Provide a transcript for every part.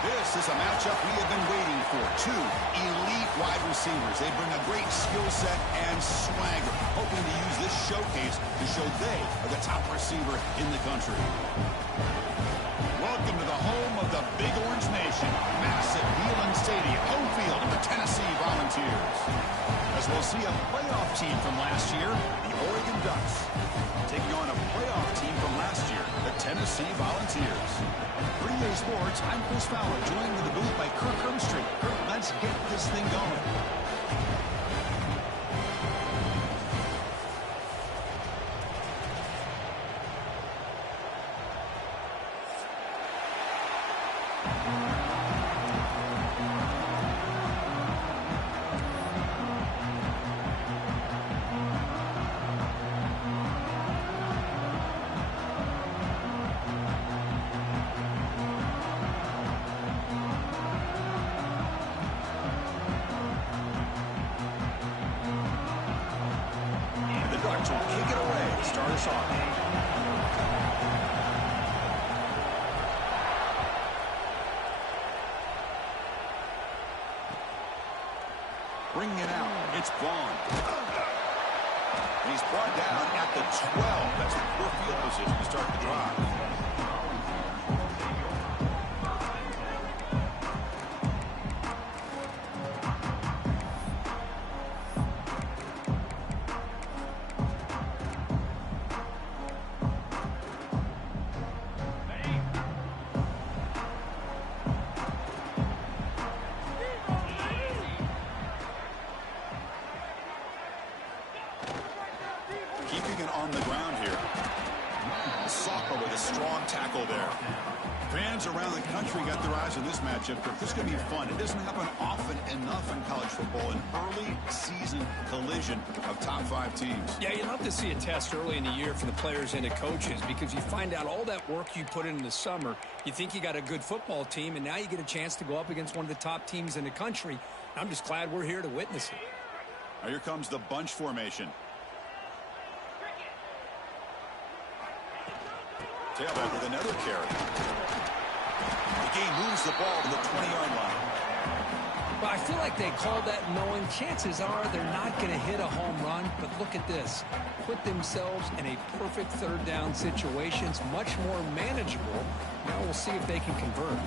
This is a matchup we have been waiting for. Two elite wide receivers. They bring a great skill set and swagger, hoping to use this showcase to show they are the top receiver in the country. Welcome to the home of the Big Orange Nation. Massive Neyland Stadium, home field of the Tennessee Volunteers. As we'll see a playoff team from last year, the Oregon Ducks, taking on a playoff team from last year, the Tennessee Volunteers. For EA Sports, I'm Chris Fowler, joined in the booth by Kirk Hermstreet. Kirk, let's get this thing going. Will kick it away to start us off. Bringing it out, it's Vaughn. And he's brought down at the 12. That's the poor field position to start the drive. Keeping it on the ground here. Soccer with a strong tackle there. Fans around the country got their eyes on this matchup. This is going to be fun. It doesn't happen often enough in college football, an early season collision of top 5 teams. Yeah, you love to see a test early in the year for the players and the coaches because you find out all that work you put in the summer. You think you got a good football team, and now you get a chance to go up against one of the top teams in the country. I'm just glad we're here to witness it. Now here comes the bunch formation. Tailback with another carry. The game moves the ball to the 20-yard line. Well, I feel like they called that knowing chances are they're not going to hit a home run. But look at this. Put themselves in a perfect third down situation. It's much more manageable. Now we'll see if they can convert.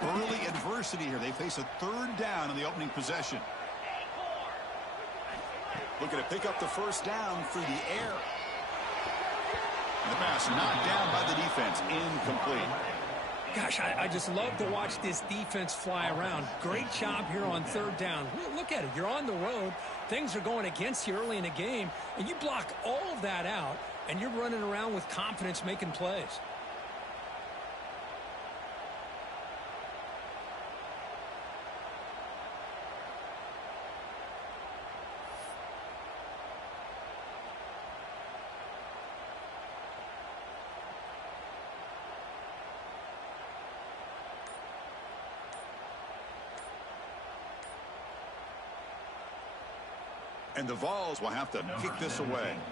Early adversity here. They face a third down in the opening possession. Looking to pick up the first down through the air. And the pass knocked down by the defense. Incomplete. Gosh, I just love to watch this defense fly around. Great job here on third down. Look at it. You're on the road. Things are going against you early in the game. And you block all of that out, and you're running around with confidence making plays. And the Vols will have to kick this away. And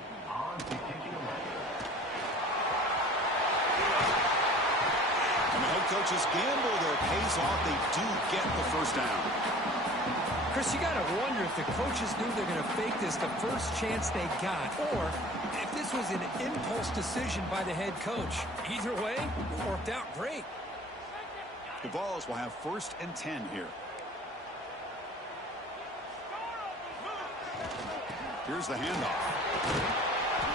the head coach's gamble there pays off. They do get the first down. Chris, you got to wonder if the coaches knew they're going to fake this the first chance they got, or if this was an impulse decision by the head coach. Either way, it worked out great. The Vols will have 1st and 10 here. Here's the handoff.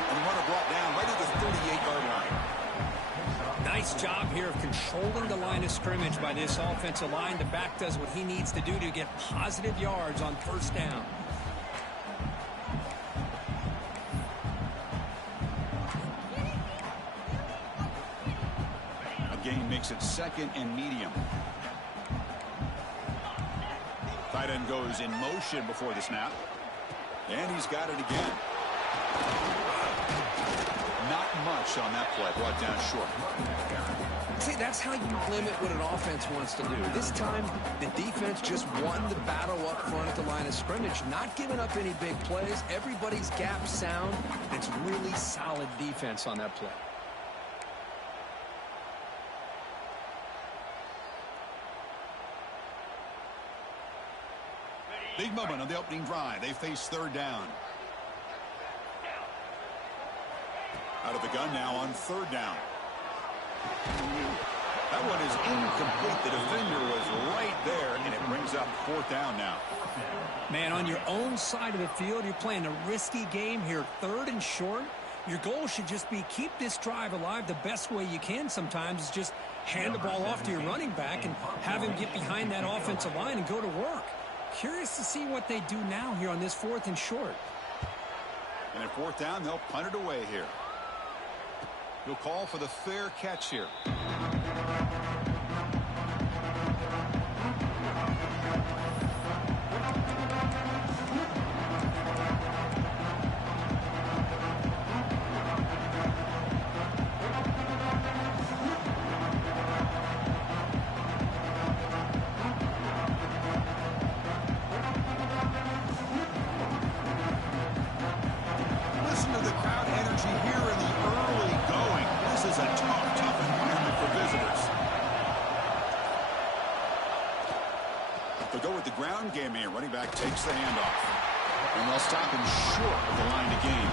And the runner brought down right at the 38-yard line. Nice job here of controlling the line of scrimmage by this offensive line. The back does what he needs to do to get positive yards on first down. A gain makes it 2nd and medium. Tight end goes in motion before the snap. And he's got it again. Not much on that play. Brought down short. See, that's how you limit what an offense wants to do. This time, the defense just won the battle up front at the line of scrimmage, not giving up any big plays. Everybody's gap sound. It's really solid defense on that play. Big moment on the opening drive. They face third down. Out of the gun now on third down. That one is incomplete. The defender was right there, and it brings up fourth down now. Man, on your own side of the field, you're playing a risky game here, third and short. Your goal should just be keep this drive alive the best way you can sometimes is just hand the ball off to your running back and have him get behind that offensive line and go to work. Curious to see what they do now here on this fourth and short. And at fourth down, they'll punt it away here. He'll call for the fair catch here. Listen to the crowd energy here in the early going. This is a tough environment for visitors. They'll go with the ground game here. Running back takes the handoff. And they'll stop him short of the line to gain.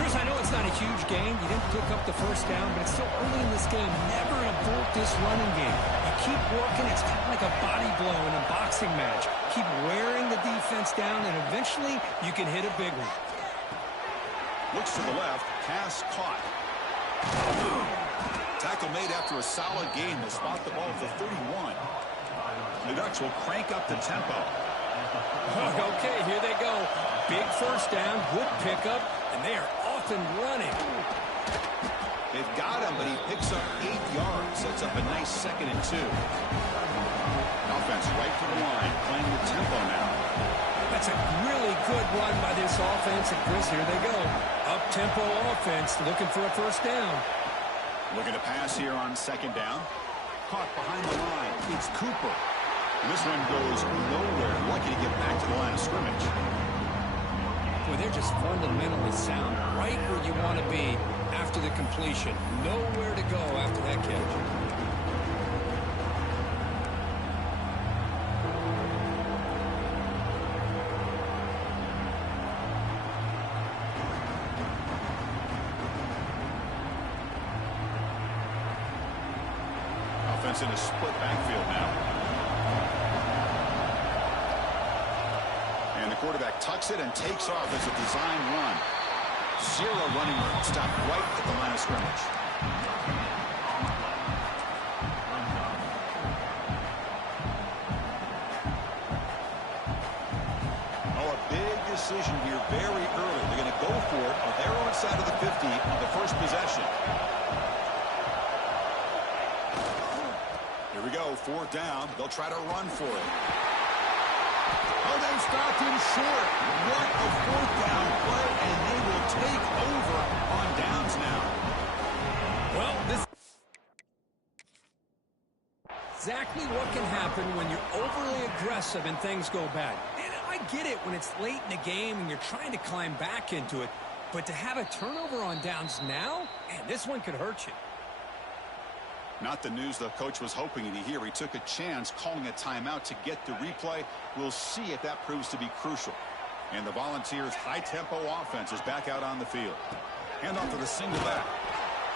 Chris, I know it's not a huge game. You didn't pick up the first down, but it's still early in this game. Never abort this running game. You keep working. It's kind of like a body blow in a boxing match. Keep wearing the defense down, and eventually you can hit a big one. Looks to the left. Pass caught. Tackle made after a solid gain. They'll spot the ball at the 31. The Ducks will crank up the tempo. Okay, here they go. Big first down, good pickup, and they are off and running. They've got him, but he picks up 8 yards. Sets up a nice 2nd and 2. Offense right to the line, playing the tempo now. That's a really good run by this offense, and Chris, here they go. Up-tempo offense, looking for a first down. Looking to pass here on 2nd down. Caught behind the line. It's Cooper. And this one goes nowhere. Lucky to get back to the line of scrimmage. Boy, they're just fundamentally sound. Right where you want to be after the completion. Nowhere to go after that catch. Offense in a split backfield now. And the quarterback tucks it and takes off as a design run. 0 running room. Stopped right at the line of scrimmage. Oh, a big decision here very early. They're going to go for it on their own side of the 50 on the first possession. Here we go, 4th down. They'll try to run for it. Oh, they stopped him short. What a 4th down play, and they will take over on downs now. Well, this exactly what can happen when you're overly aggressive and things go bad. And I get it when it's late in the game and you're trying to climb back into it. But to have a turnover on downs now, man, this one could hurt you. Not the news the coach was hoping to hear. He took a chance calling a timeout to get the replay. We'll see if that proves to be crucial. And the Volunteers' high-tempo offense is back out on the field. Handoff to the single back.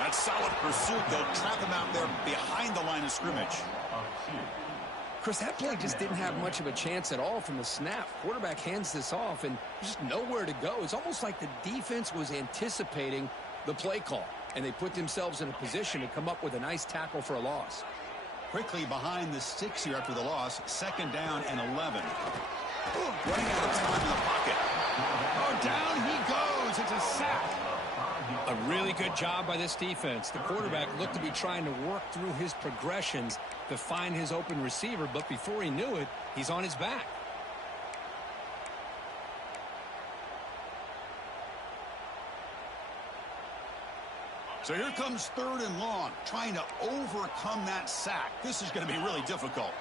That solid pursuit. They'll trap him out there behind the line of scrimmage. Chris, that play just didn't have much of a chance at all from the snap. Quarterback hands this off and just nowhere to go. It's almost like the defense was anticipating the play call, and they put themselves in a position to come up with a nice tackle for a loss. Quickly behind the sticks here after the loss. 2nd down and 11. Running out of time in the pocket. Oh, down he goes. It's a sack. A really good job by this defense. The quarterback looked to be trying to work through his progressions to find his open receiver, but before he knew it, he's on his back. So here comes 3rd and long, trying to overcome that sack. This is going to be really difficult.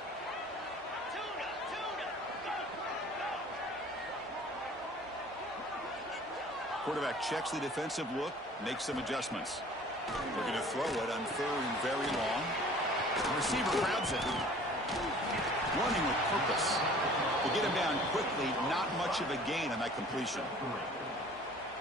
Quarterback checks the defensive look, makes some adjustments. We're going to throw it on 3rd and very long. The receiver grabs it. Running with purpose. To get him down quickly, not much of a gain on that completion.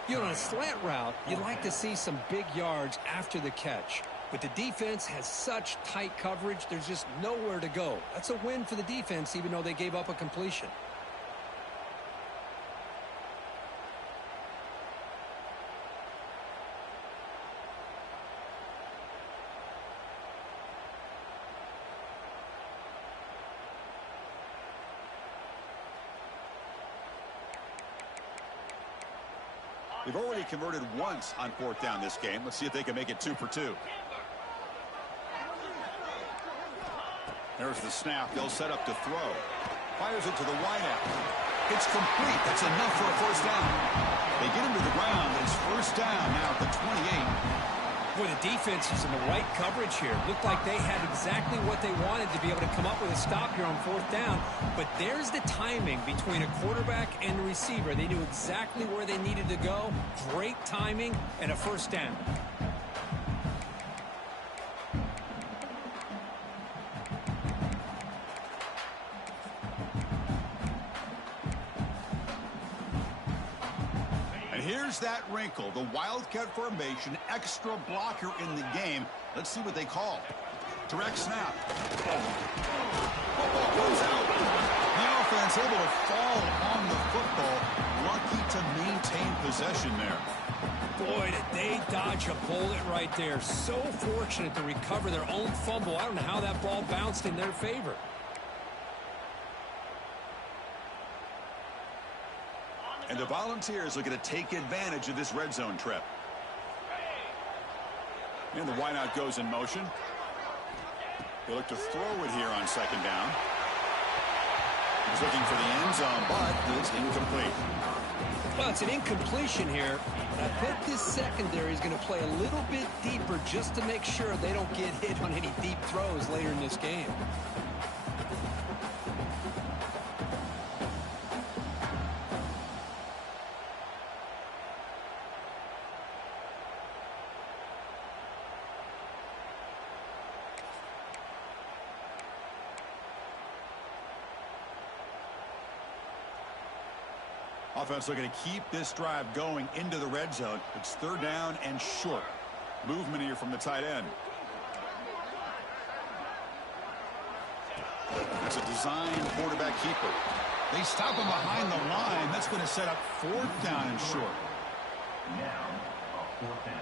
You know, on a slant route, you'd like to see some big yards after the catch. But the defense has such tight coverage, there's just nowhere to go. That's a win for the defense, even though they gave up a completion. They've already converted once on 4th down this game. Let's see if they can make it 2 for 2. There's the snap. They'll set up to throw. Fires it to the wideout. It's complete. That's enough for a 1st down. They get him to the ground, but it's 1st down now at the 28. Boy, the defense is in the right coverage here. Looked like they had exactly what they wanted to be able to come up with a stop here on 4th down. But there's the timing between a quarterback and the receiver. They knew exactly where they needed to go. Great timing and a 1st down. Here's that wrinkle, the Wildcat formation, extra blocker in the game. Let's see what they call. Direct snap. Football goes out. The offense able to fall on the football. Lucky to maintain possession there. Boy, did they dodge a bullet right there. So fortunate to recover their own fumble. I don't know how that ball bounced in their favor. And the Volunteers looking to take advantage of this red zone trip. And the wideout goes in motion. They look to throw it here on 2nd down. He's looking for the end zone, but it's incomplete. Well, it's an incompletion here. I bet this secondary is going to play a little bit deeper just to make sure they don't get hit on any deep throws later in this game. Offense looking to keep this drive going into the red zone. It's 3rd down and short. Movement here from the tight end. That's a design quarterback keeper. They stop him behind the line. That's going to set up 4th down and short. Now, 4th down.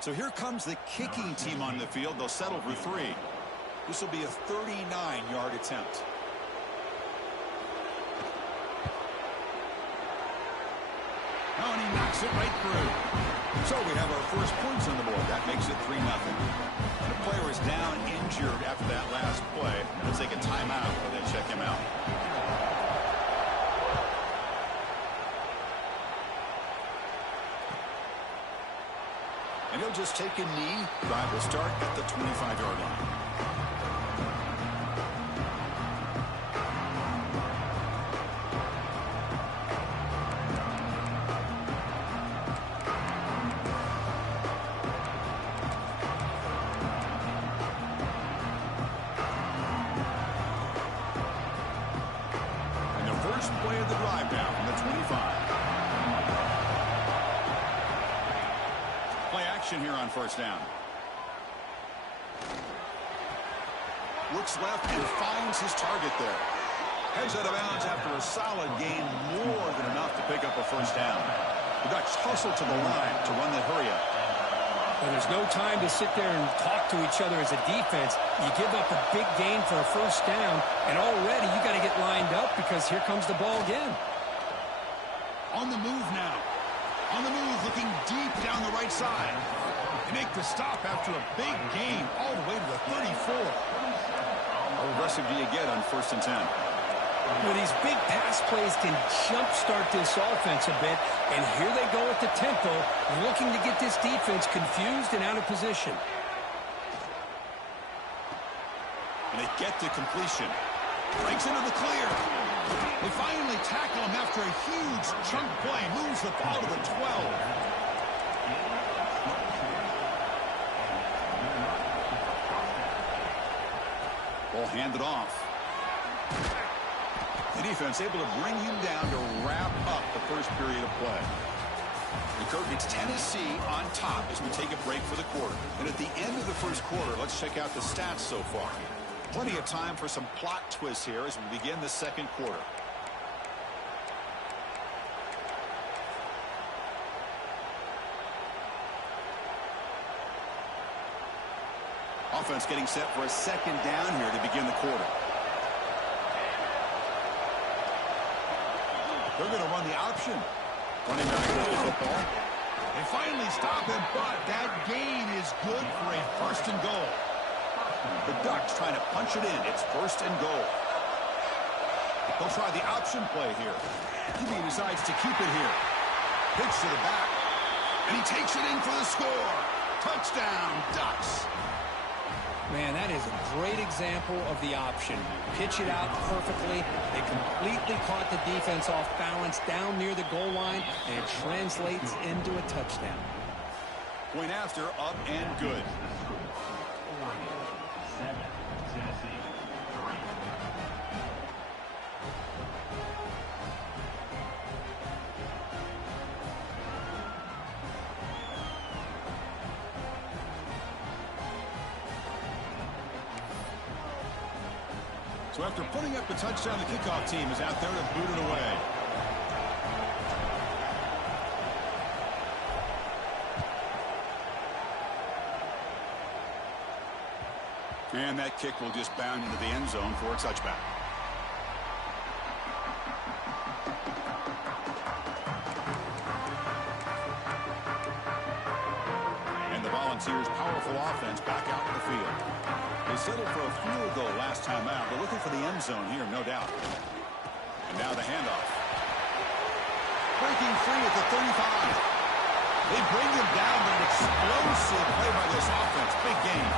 So here comes the kicking team on the field. They'll settle for 3. This will be a 39-yard attempt. Oh, and he knocks it right through. So we have our first points on the board. That makes it 3-0. The player is down injured after that last play. Let's take a timeout while they check him out. And he'll just take a knee. Drive will start at the 25-yard line. And the first play of the drive now from the 25. Here on 1st down. Looks left and finds his target there. Heads out of bounds after a solid gain, more than enough to pick up a 1st down. The Ducks hustle to the line to run the hurry up. Well, there's no time to sit there and talk to each other as a defense. You give up a big gain for a 1st down, and already you got to get lined up because here comes the ball again. On the move now. On the move, looking deep down the right side. They make the stop after a big gain all the way to the 34. How aggressive do you get on 1st and 10? Well, these big pass plays can jumpstart this offense a bit, and here they go at the tempo, looking to get this defense confused and out of position. And they get to completion. Breaks into the clear. They finally tackle him after a huge chunk play. Moves the ball to the 12. Ball handed off. The defense able to bring him down to wrap up the first period of play. The curtain, it's Tennessee on top as we take a break for the quarter. And at the end of the first quarter, let's check out the stats so far. Plenty of time for some plot twists here as we begin the second quarter. Offense getting set for a second down here to begin the quarter. They're going to run the option. Running back with the football. They finally stop him, but that gain is good for a first and goal. The Ducks trying to punch it in. It's first and goal. They'll try the option play here. He decides to keep it here. Pitch to the back. And he takes it in for the score. Touchdown, Ducks. Man, that is a great example of the option. Pitch it out perfectly. They completely caught the defense off balance down near the goal line, and it translates into a touchdown. Point after, up and good. So after putting up the touchdown, the kickoff team is out there to boot it away. And that kick will just bound into the end zone for a touchback. And the Volunteers' powerful offense back out in the field. They settled for a field goal last time out. They're looking for the end zone here, no doubt. And now the handoff. Breaking free at the 35. They bring him down, but an explosive play by this offense. Big game.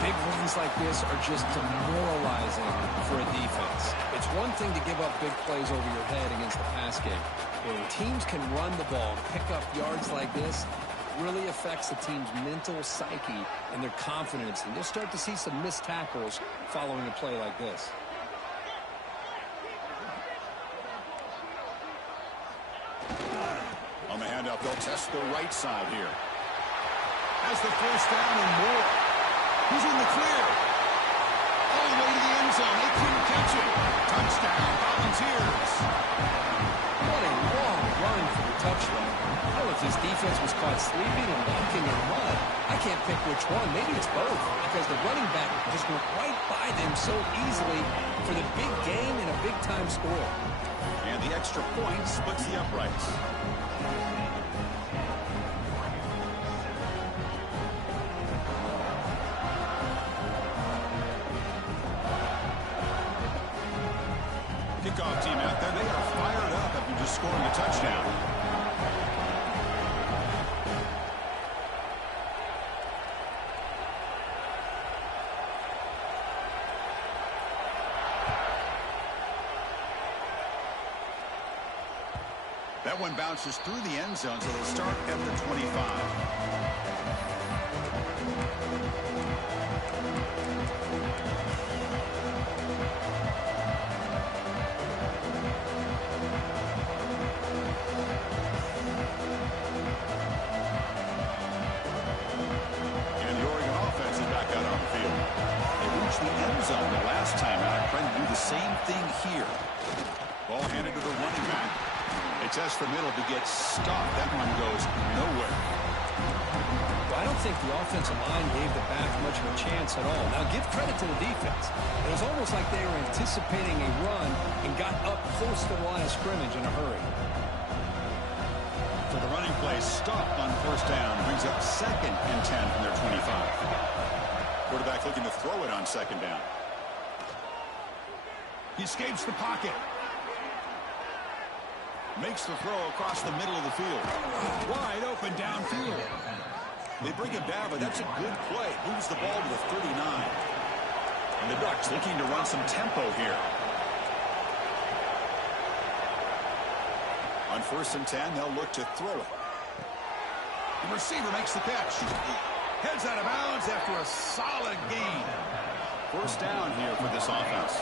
Big runs like this are just demoralizing for a defense. It's one thing to give up big plays over your head against the pass game. But when teams can run the ball and pick up yards like this, really affects the team's mental psyche and their confidence. And you'll start to see some missed tackles following a play like this. On the handoff, they'll test the right side here. Has the first down and more. He's in the clear. All the way to the end zone. They couldn't catch it. Touchdown, Volunteers. What a long run for the touchdown. I don't know if this defense was caught sleeping and walking in mud. I can't pick which one. Maybe it's both, because the running back just went right by them so easily for the big gain and a big-time score. And the extra point splits the uprights. Kickoff team out there. They are fired up after just scoring a touchdown. That one bounces through the end zone, so they'll start at the 25. The end zone the last time out, trying to do the same thing here. Ball handed to the running back. They test the middle to get stopped. That one goes nowhere. Well, I don't think the offensive line gave the back much of a chance at all. Now, give credit to the defense. It was almost like they were anticipating a run and got up close to the line of scrimmage in a hurry. For the running play, stopped on first down. Brings up 2nd and 10 from their 25. Quarterback looking to throw it on 2nd down. He escapes the pocket. Makes the throw across the middle of the field. Wide open downfield. They bring him down, but that's a good play. Moves the ball to the 39. And the Ducks looking to run some tempo here. On 1st and 10, they'll look to throw it. The receiver makes the catch. Heads out of bounds after a solid gain. 1st down here for this offense.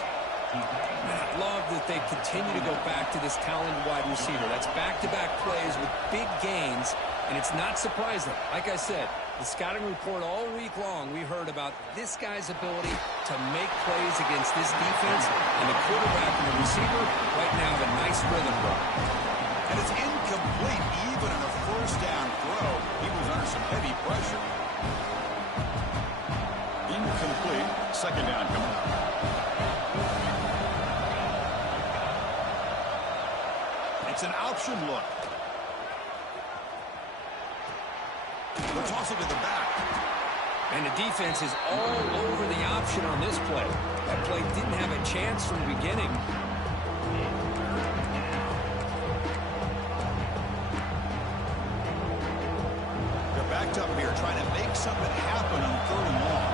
I love that they continue to go back to this talented wide receiver. That's back-to-back plays with big gains, and it's not surprising. Like I said, the scouting report all week long, we heard about this guy's ability to make plays against this defense, and the quarterback and the receiver right now have a nice rhythm going. And it's incomplete even on a 1st down throw. He was under some heavy pressure. Incomplete. 2nd down coming up. It's an option look. They'll toss it to the back. And the defense is all over the option on this play. That play didn't have a chance from the beginning. They're backed up here trying to make something happen on 3rd and long.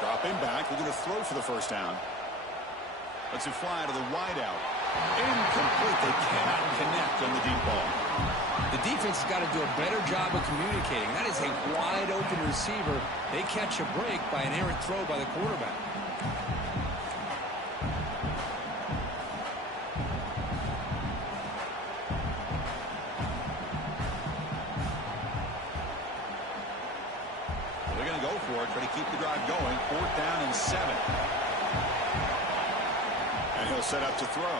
Dropping back, they're going to throw for the 1st down. Lets it fly to the wideout. Incomplete. They cannot connect on the deep ball. The defense has got to do a better job of communicating. That is a wide-open receiver. They catch a break by an errant throw by the quarterback. They're going to go for it, try to keep the drive going. 4th down and 7. And he'll set up to throw.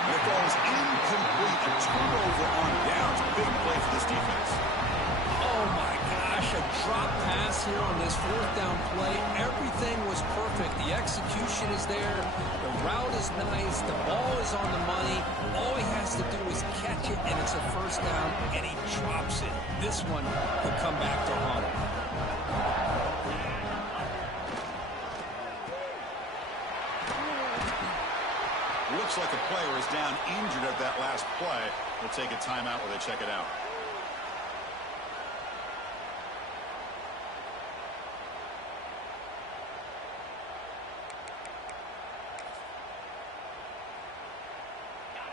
And it goes incomplete. A turnover on downs. Big play for this defense. Oh, my gosh. A drop pass here on this 4th down play. Everything was perfect. The execution is there. The route is nice. The ball is on the money. All he has to do is catch it, and it's a 1st down, and he drops it. This one will come back to haunt him. Looks like a player is down injured at that last play. They'll take a timeout where they check it out.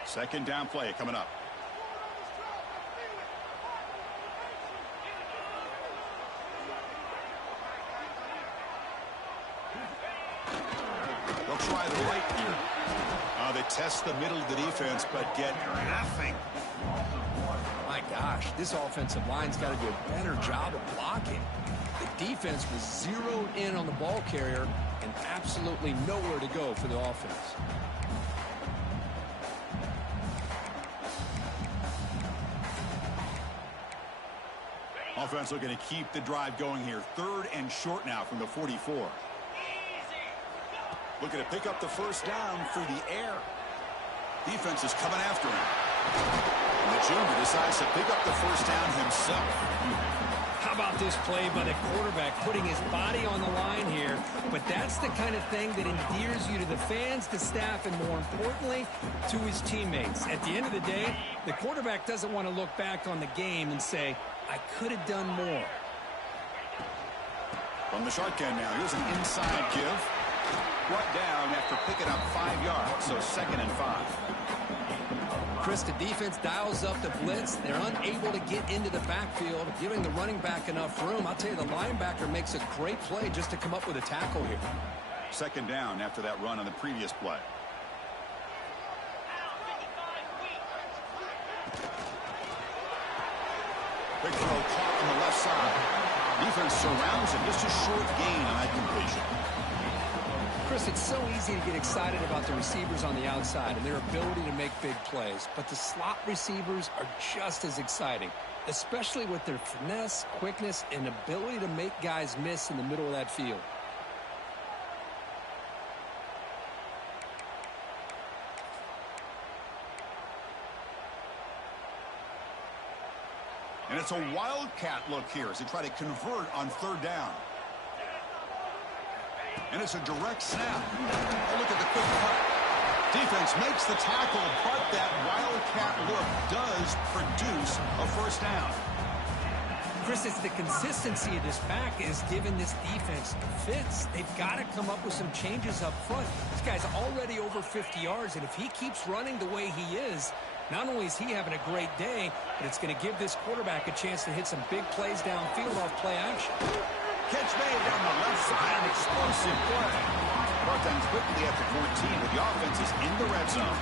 Second down play coming up. They'll try the right here. They test the middle of the defense, but get nothing. My gosh, this offensive line's got to do a better job of blocking. The defense was zeroed in on the ball carrier and absolutely nowhere to go for the offense. Offense looking to keep the drive going here. 3rd and short now from the 44. Looking to pick up the 1st down through the air. Defense is coming after him. And the junior decides to pick up the 1st down himself. How about this play by the quarterback, putting his body on the line here? But that's the kind of thing that endears you to the fans, the staff, and more importantly, to his teammates. At the end of the day, the quarterback doesn't want to look back on the game and say, I could have done more. From the shotgun now, here's an inside give. Brought down after picking up 5 yards, so 2nd and 5. Chris, the defense dials up the blitz. They're unable to get into the backfield, giving the running back enough room. I'll tell you, the linebacker makes a great play just to come up with a tackle here. 2nd down after that run on the previous play. Big throw caught on the left side. Defense surrounds him. Just a short gain on that completion. Chris, it's so easy to get excited about the receivers on the outside and their ability to make big plays, but the slot receivers are just as exciting, especially with their finesse, quickness, and ability to make guys miss in the middle of that field. And it's a wildcat look here as they try to convert on 3rd down. And it's a direct snap. Oh, look at the quick cut. Defense makes the tackle, but that wildcat look does produce a 1st down. Chris, it's the consistency of this back is giving this defense fits. They've got to come up with some changes up front. This guy's already over 50 yards, and if he keeps running the way he is, not only is he having a great day, but it's going to give this quarterback a chance to hit some big plays downfield off play action. Catch made down the left side, an explosive play. Brought down quickly at the 14, but the offense is in the red zone.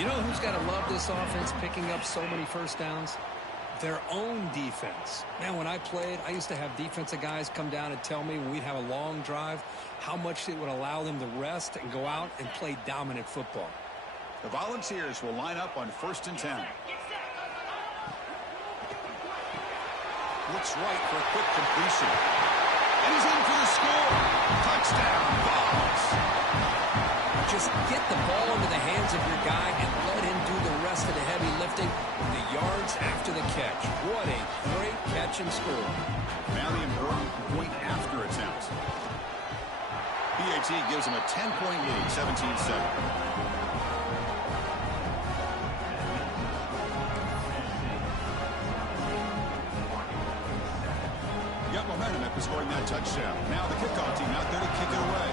You know who's got to love this offense picking up so many first downs? Their own defense. Man, when I played, I used to have defensive guys come down and tell me when we'd have a long drive how much it would allow them to rest and go out and play dominant football. The Volunteers will line up on 1st and 10. Looks right for a quick completion. And he's in for the score. Touchdown, Vols. Just get the ball into the hands of your guy and let him do the rest of the heavy lifting, the yards after the catch. What a great catch and score. Now the important point after attempt. PAT gives him a 10-point lead, 17-7. Got momentum after scoring that touchdown. Now the kickoff team out there to kick it away.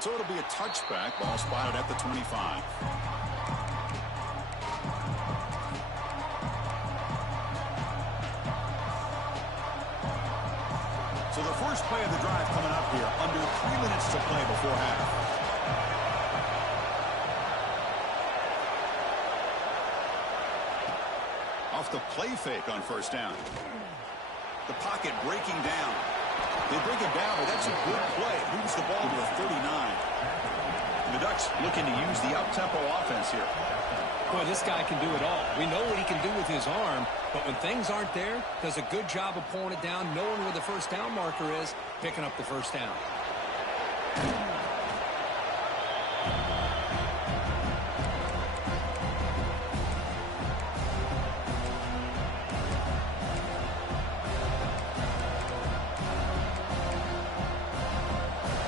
So it'll be a touchback. Ball spotted at the 25. So the first play of the drive coming up here. Under 3 minutes to play before half. Off the play fake on 1st down. The pocket breaking down. They break it down, but that's a good play. Moves the ball to the 39. And the Ducks looking to use the up-tempo offense here. Boy, this guy can do it all. We know what he can do with his arm, but when things aren't there, does a good job of pulling it down, knowing where the first down marker is, picking up the first down.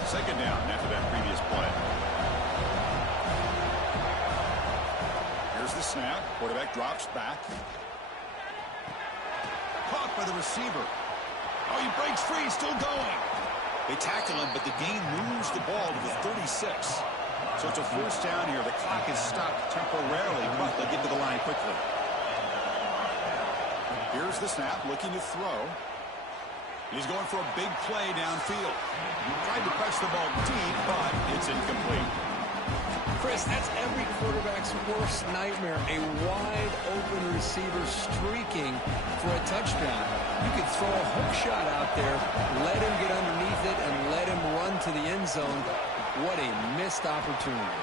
Second down after that previous play. Here's the snap. Quarterback drops back. Caught by the receiver. Oh, he breaks free. Still going. They tackle him, but the gain moves the ball to the 36. So it's a first down here. The clock is stopped temporarily, but they'll get to the line quickly. Here's the snap. Looking to throw. He's going for a big play downfield. Tried to press the ball deep, but it's incomplete. Chris, that's every quarterback's worst nightmare. A wide-open receiver streaking for a touchdown. You could throw a hook shot out there, let him get underneath it, and let him run to the end zone. What a missed opportunity.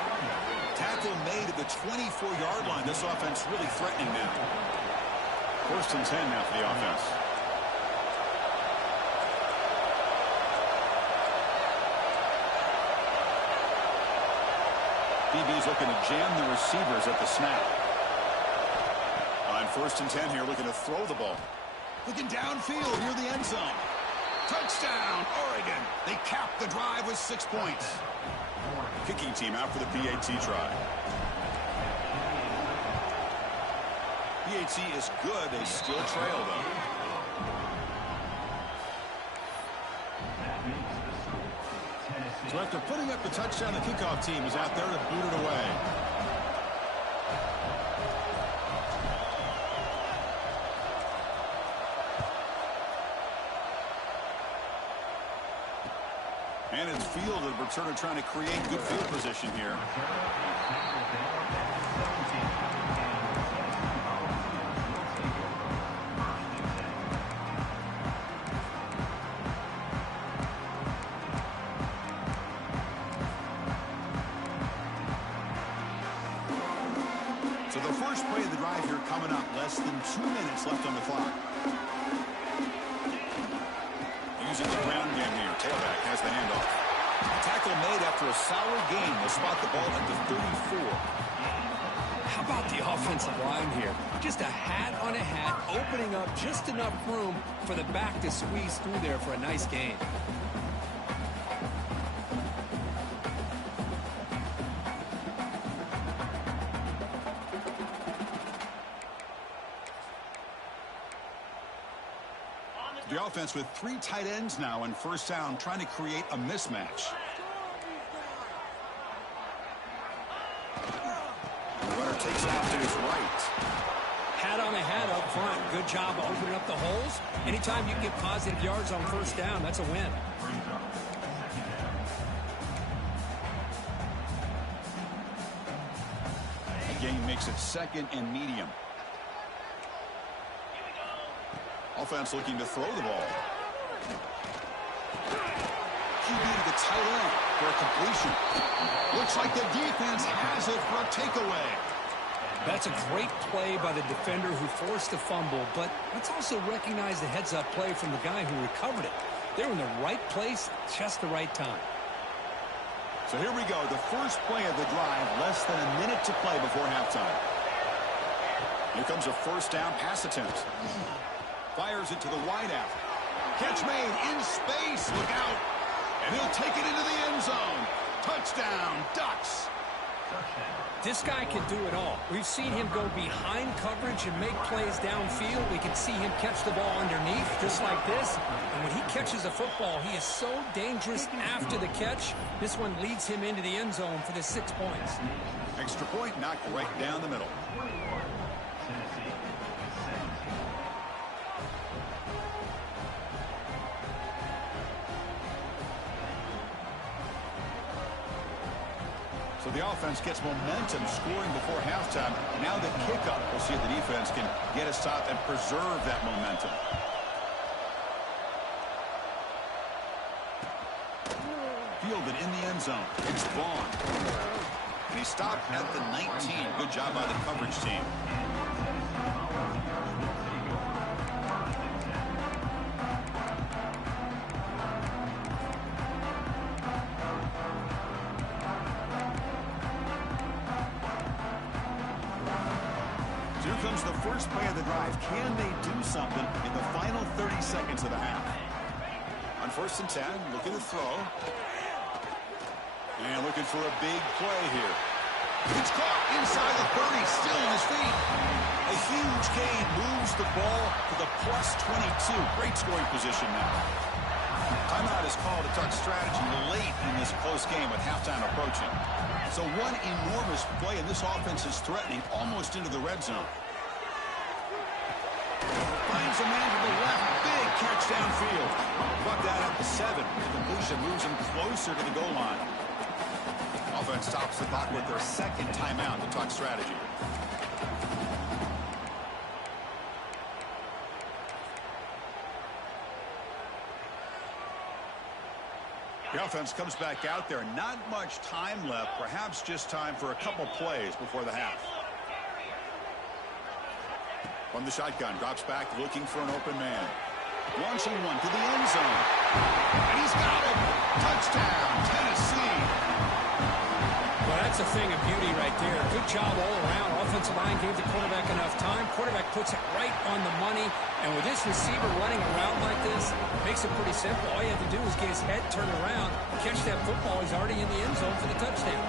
Tackle made at the 24-yard line. This offense really threatening now. 1st and 10 now for the offense. DB's looking to jam the receivers at the snap. On 1st and 10 here, looking to throw the ball. Looking downfield near the end zone. Touchdown, Oregon. They cap the drive with 6 points. Kicking team out for the PAT try. PAT is good. They still trail, though. So after putting up the touchdown, the kickoff team is out there to boot it away. And it's fielded. Returner trying to create good field position here. So the first play of the drive here coming up. Less than 2 minutes left on the clock. Using the ground game here. Tailback has the handoff. Tackle made after a solid gain. They'll spot the ball at the 34. How about the offensive line here? Just a hat on a hat, opening up just enough room for the back to squeeze through there for a nice gain. The offense with 3 tight ends now in first down, trying to create a mismatch. The runner takes off to his right. Hat on a hat up front. Good job of opening up the holes. Anytime you get positive yards on first down, that's a win. The game makes it 2nd and medium. Offense looking to throw the ball. QB to the tight end for a completion. Looks like the defense has it for a takeaway. That's a great play by the defender who forced the fumble, but let's also recognize the heads-up play from the guy who recovered it. They were in the right place, just the right time. So here we go, the first play of the drive, less than a minute to play before halftime. Here comes a first down pass attempt. Fires it to the wideout. Catch made in space. Look out. And he'll take it into the end zone. Touchdown, Ducks. This guy can do it all. We've seen him go behind coverage and make plays downfield. We can see him catch the ball underneath, just like this. And when he catches a football, he is so dangerous after the catch. This one leads him into the end zone for the 6 points. Extra point knocked right down the middle. So the offense gets momentum scoring before halftime. Now the kickoff, we'll see if the defense can get a stop and preserve that momentum. Fielded in the end zone. It's Vaughn. And he stopped at the 19. Good job by the coverage team. Here comes the first play of the drive. Can they do something in the final 30 seconds of the half? On 1st and 10, looking to throw. And looking for a big play here. It's caught inside the 30, still on his feet. A huge gain moves the ball to the +22. Great scoring position now. Timeout is called to talk strategy late in this close game with halftime approaching. So one enormous play, and this offense is threatening almost into the red zone. Finds a man to the left. Big catch downfield. Brought that at the 7. The completion moves him closer to the goal line. Offense stops the clock with their 2nd timeout to talk strategy. The offense comes back out there. Not much time left. Perhaps just time for a couple plays before the half. From the shotgun, drops back, looking for an open man. Launching one to the end zone. And he's got it. Touchdown, Tennessee. Well, that's a thing of beauty right there. Good job all around. Offensive line gave the quarterback enough time. Quarterback puts it right on the money. And with this receiver running around like this, makes it pretty simple. All you have to do is get his head turned around, catch that football. He's already in the end zone for the touchdown.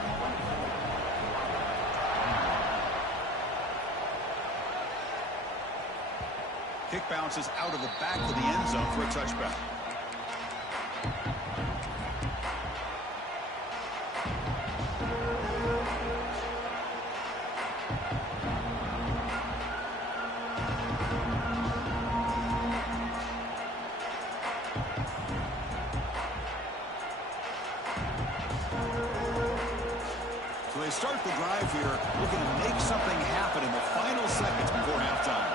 Kick bounces out of the back of the end zone for a touchback. So they start the drive here, looking to make something happen in the final seconds before halftime.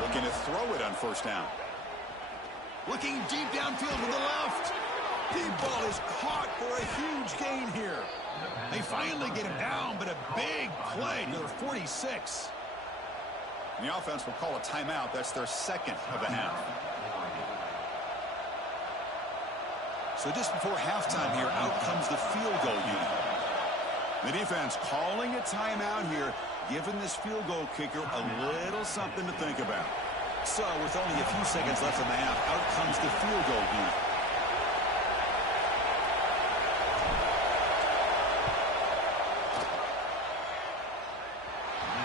Looking to throw it on first down. Looking deep downfield to the left. Deep ball is caught for a huge gain here. They finally get him down, but a big play to their 46. And the offense will call a timeout. That's their 2nd of the half. So just before halftime here, out comes the field goal unit. The defense calling a timeout here, giving this field goal kicker a little something to think about. So with only a few seconds left in the half, out comes the field goal unit.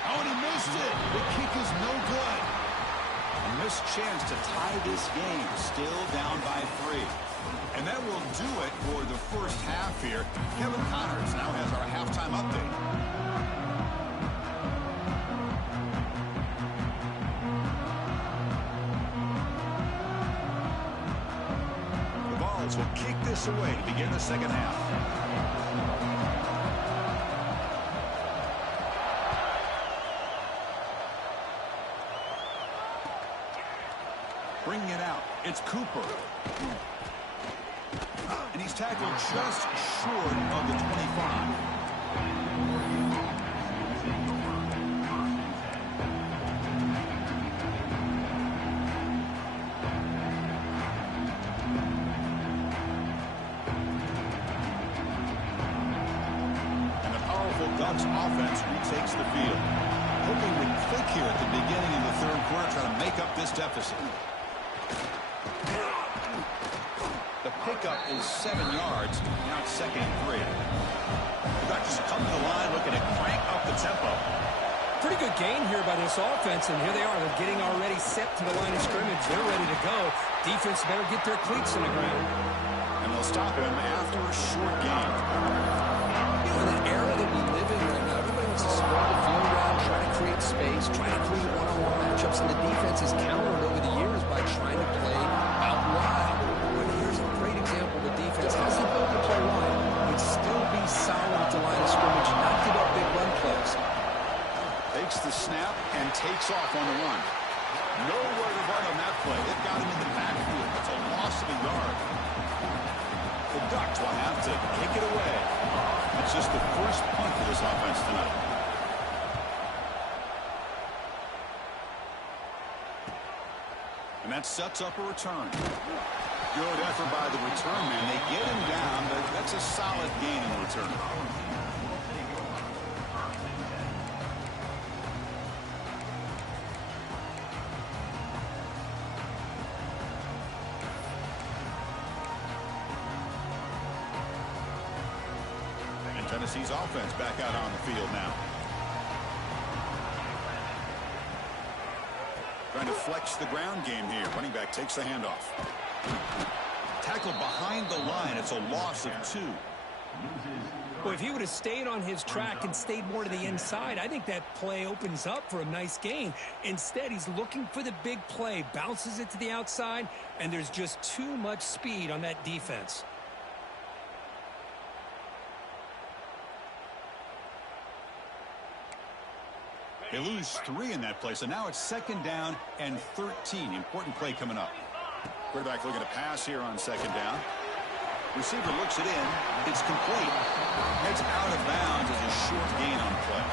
Oh, and he missed it. The kick is no good. And missed chance to tie this game, still down by 3. And that will do it for the first half here. Kevin Connors now has our halftime update. The Vols will kick this away to begin the second half. Bringing it out, it's Cooper. And he's tackled just short of the 25. And the powerful Ducks offense retakes the field. Hoping to click here at the beginning of the third quarter, trying to make up this deficit. The pickup is 7 yards. Now it's 2nd and 3. The Ducks come to the line looking to crank up the tempo. Pretty good gain here by this offense, and here they are. They're getting already set to the line of scrimmage. They're ready to go. Defense better get their cleats in the ground. And they'll stop him after a short gain. You know, in the era that we live in right now, everybody wants to spread the field around, try to create space, try to create one-on-one matchups, and the defense has countered over the years by trying to play out wide. But here's a great example. The defense has the ability to play wide, but still be solid at the line of scrimmage, not give up big run plays. Takes the snap and takes off on the run. Nowhere to run on that play. It got him in the backfield. It's a loss of a yard. The Ducks will have to kick it away. It's just the first punt for this offense tonight. And that sets up a return. Good effort by the return man. They get him down, but that's a solid gain in the return. And Tennessee's offense back out on the field now. Trying to flex the ground game here. Running back takes the handoff. Tackled behind the line. It's a loss of 2. Well, if he would have stayed on his track and stayed more to the inside, I think that play opens up for a nice gain. Instead, he's looking for the big play, bounces it to the outside, and there's just too much speed on that defense. They lose 3 in that play, so now it's 2nd down and 13. Important play coming up. Quarterback looking to pass here on 2nd down. Receiver looks it in. It's complete. Heads out of bounds as a short gain on the play.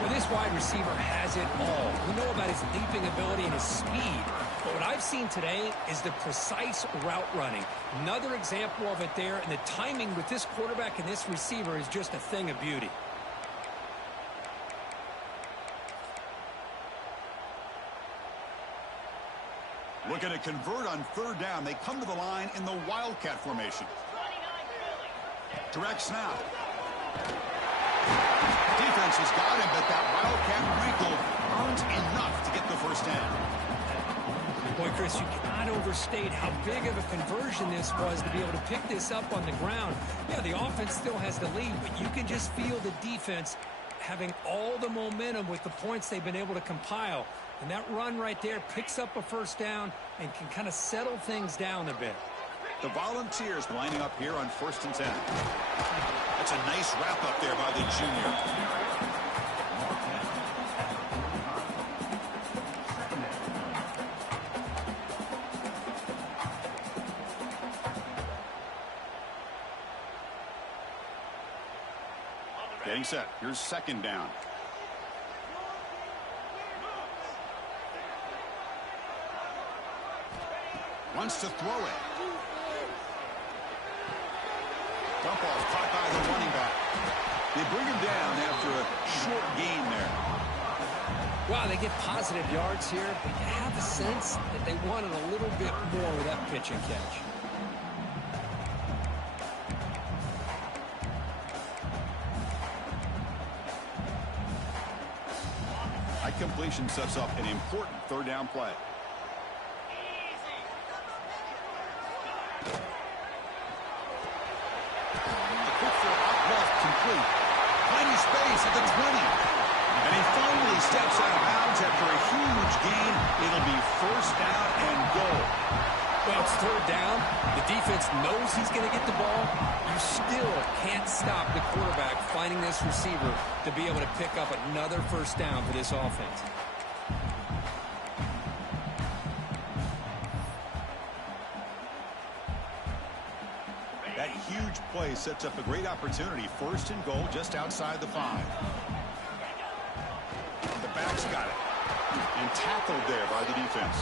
Well, this wide receiver has it all. We know about his leaping ability and his speed. But what I've seen today is the precise route running. Another example of it there, and the timing with this quarterback and this receiver is just a thing of beauty. Looking to convert on 3rd down. They come to the line in the Wildcat formation. Direct snap. Defense has got him, but that Wildcat wrinkle earns enough to get the first down. Boy, Chris, you cannot overstate how big of a conversion this was to be able to pick this up on the ground. Yeah, the offense still has the lead, but you can just feel the defense having all the momentum with the points they've been able to compile. And that run right there picks up a first down and can kind of settle things down a bit. The Volunteers lining up here on 1st and 10. That's a nice wrap up there by the junior. Getting set. Here's 2nd down. Wants to throw it. Dump off caught by the running back. They bring him down after a short gain there. Wow, they get positive yards here, but you have the sense that they wanted a little bit more with that pitch and catch. High completion sets up an important 3rd down play. first down and goal. Well, it's third down. The defense knows he's going to get the ball. You still can't stop the quarterback finding this receiver to be able to pick up another first down for this offense. That huge play sets up a great opportunity. First and goal just outside the 5. The back's got it. And tackled there by the defense.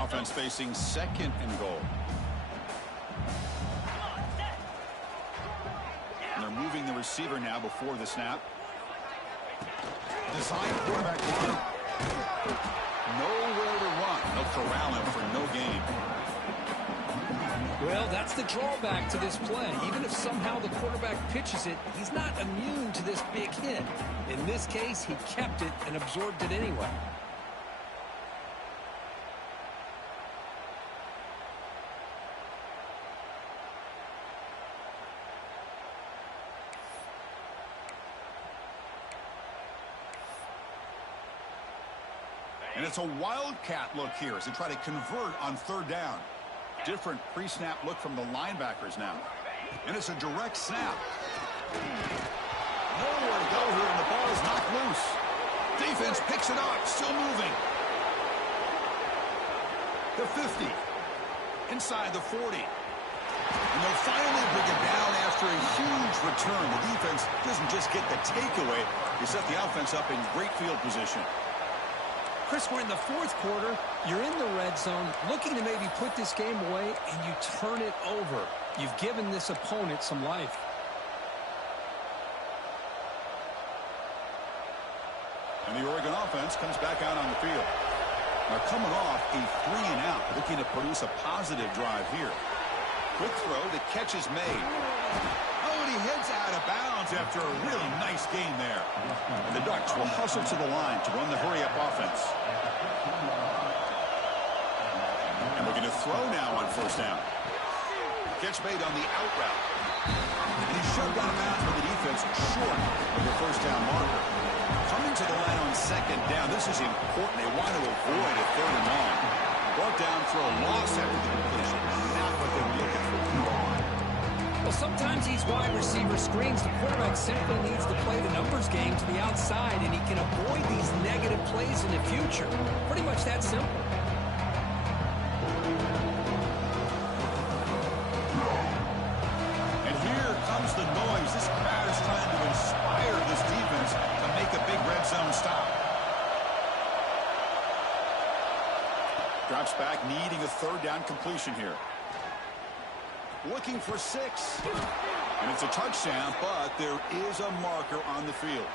Offense facing second and goal. And they're moving the receiver now before the snap. Design quarterback run. Nowhere to run. They'll corral him for no gain. Well, that's the drawback to this play. Even if somehow the quarterback pitches it, he's not immune to this big hit. In this case, he kept it and absorbed it anyway. And it's a wildcat look here as they try to convert on third down. Different pre-snap look from the linebackers now. And it's a direct snap. Nowhere to go here, and the ball is knocked loose. Defense picks it up, still moving. The 50. Inside the 40. And they'll finally bring it down after a huge return. The defense doesn't just get the takeaway. They set the offense up in great field position. Chris, we're in the fourth quarter. You're in the red zone, looking to maybe put this game away, and you turn it over. You've given this opponent some life. And the Oregon offense comes back out on the field. Now coming off a 3-and-out, looking to produce a positive drive here. Quick throw, the catch is made. Oh, and he heads out of bounds after a really nice game there. And the Ducks will hustle to the line to run the hurry-up offense. And looking to throw now on first down. Catch made on the out route. And he's shoved out of bounds by the defense short of the first down marker. Coming to the line on second down. This is important. They want to avoid a third and long. Brought down for a loss after the completion. Not what they were looking for. Well, sometimes these wide receiver screens, the quarterback simply needs to play the numbers game to the outside, and he can avoid these negative plays in the future. Pretty much that simple. And here comes the noise. This crowd is trying to inspire this defense to make a big red zone stop. Drops back, needing a third down completion here. Looking for 6. And it's a touchdown, but there is a marker on the field.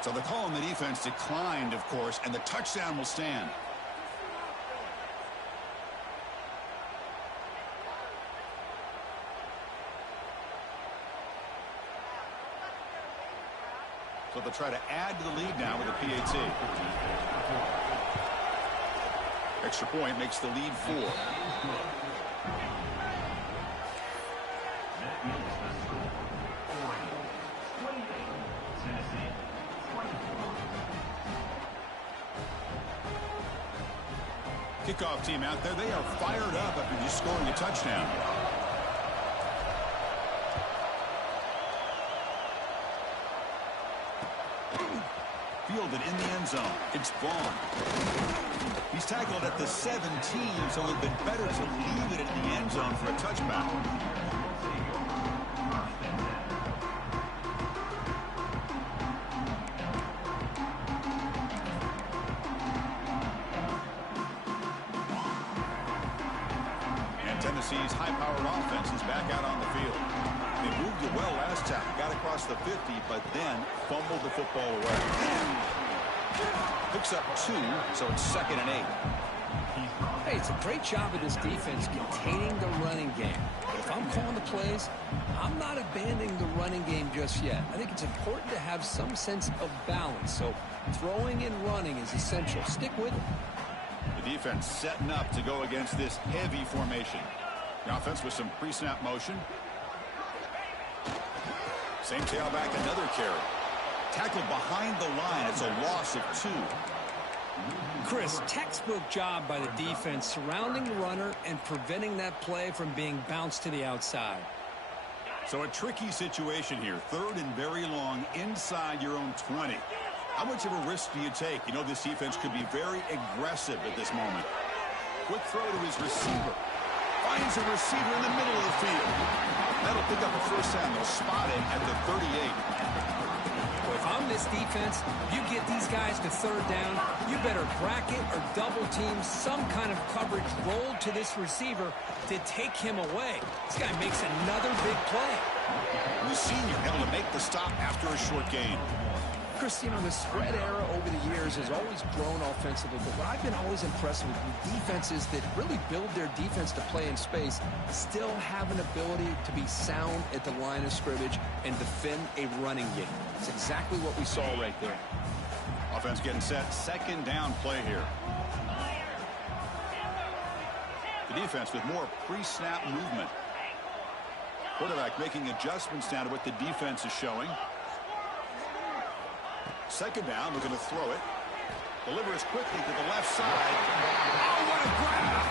So the call on the defense declined, of course, and the touchdown will stand. So they'll try to add to the lead now with a PAT. Extra point makes the lead 4. Kickoff team out there. They are fired up after just scoring a touchdown. Fielded in the end zone. It's Vaughn. He's tackled at the 17, so it would have been better to leave it in the end zone for a touchback. Tennessee's high-powered offense is back out on the field. They moved it well last time, got across the 50, but then fumbled the football away. Picks up 2, so it's 2nd and 8. Hey, it's a great job of this defense containing the running game. But if I'm calling the plays, I'm not abandoning the running game just yet. I think it's important to have some sense of balance. So throwing and running is essential. Stick with it. The defense setting up to go against this heavy formation. The offense with some pre-snap motion. Same tailback, another carry. Tackled behind the line. It's a loss of 2. Chris, textbook job by the defense surrounding the runner and preventing that play from being bounced to the outside. So a tricky situation here. 3rd and very long inside your own 20. How much of a risk do you take? You know this defense could be very aggressive at this moment. Quick throw to his receiver. Finds a receiver in the middle of the field. That'll pick up a first down. They'll spot it at the 38. If I'm this defense, you get these guys to 3rd down, you better bracket or double team some kind of coverage rolled to this receiver to take him away. This guy makes another big play. The senior able to make the stop after a short gain. Chris, you know, the spread era over the years has always grown offensively, but what I've been always impressed with defenses that really build their defense to play in space still have an ability to be sound at the line of scrimmage and defend a running game. It's exactly what we saw right there. Offense getting set. 2nd down play here. The defense with more pre-snap movement. Quarterback making adjustments down to what the defense is showing. 2nd down, looking to throw it. Delivers quickly to the left side. Oh, what a grab!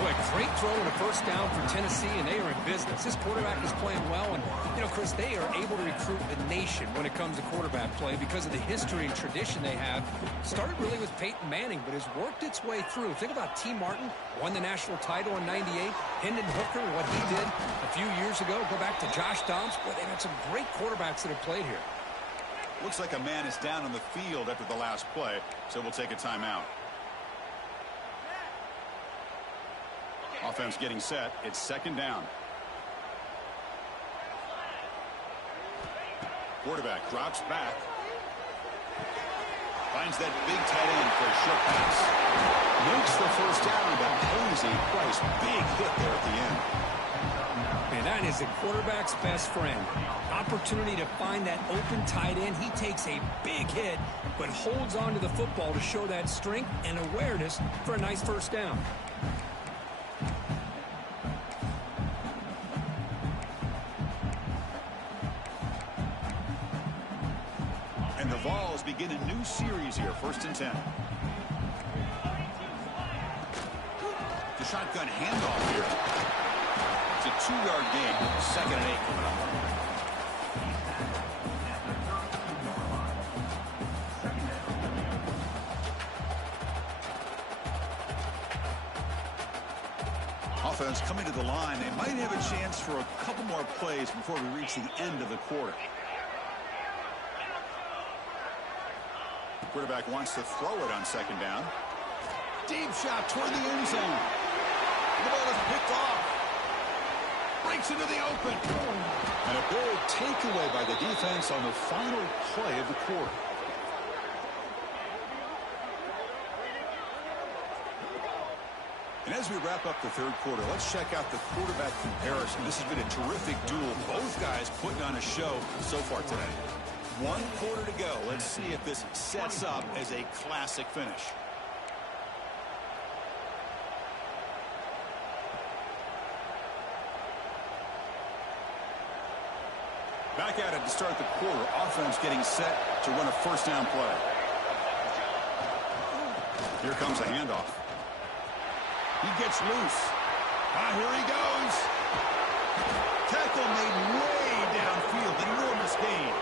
Boy, great throw and a first down for Tennessee, and they are in business. This quarterback is playing well, and, you know, Chris, they are able to recruit the nation when it comes to quarterback play because of the history and tradition they have. Started really with Peyton Manning, but has worked its way through. Think about T. Martin, won the national title in '98. Hendon Hooker, what he did a few years ago. Go back to Josh Dobbs. Boy, they've had some great quarterbacks that have played here. Looks like a man is down on the field after the last play, so we'll take a timeout. Offense getting set. It's 2nd down. Quarterback drops back. Finds that big tight end for a short pass. Makes the first down, but Posey Price, big hit there at the end. Man, that is a quarterback's best friend. Opportunity to find that open tight end. He takes a big hit, but holds on to the football to show that strength and awareness for a nice first down. And the Vols begin a new series here, 1st and 10. The shotgun handoff here. It's a 2-yard gain. 2nd and 8 coming up. Offense coming to the line. They might have a chance for a couple more plays before we reach the end of the quarter. Quarterback wants to throw it on 2nd down. Deep shot toward the end zone. The ball is picked off. Breaks into the open. And a big takeaway by the defense on the final play of the quarter. And as we wrap up the 3rd quarter, let's check out the quarterback comparison. This has been a terrific duel. Both guys putting on a show so far today. 1 quarter to go. Let's see if this sets up as a classic finish. Back at it to start the quarter. Offense getting set to run a first down play. Here comes a handoff. He gets loose. Here he goes. Tackle made way downfield. Enormous gain.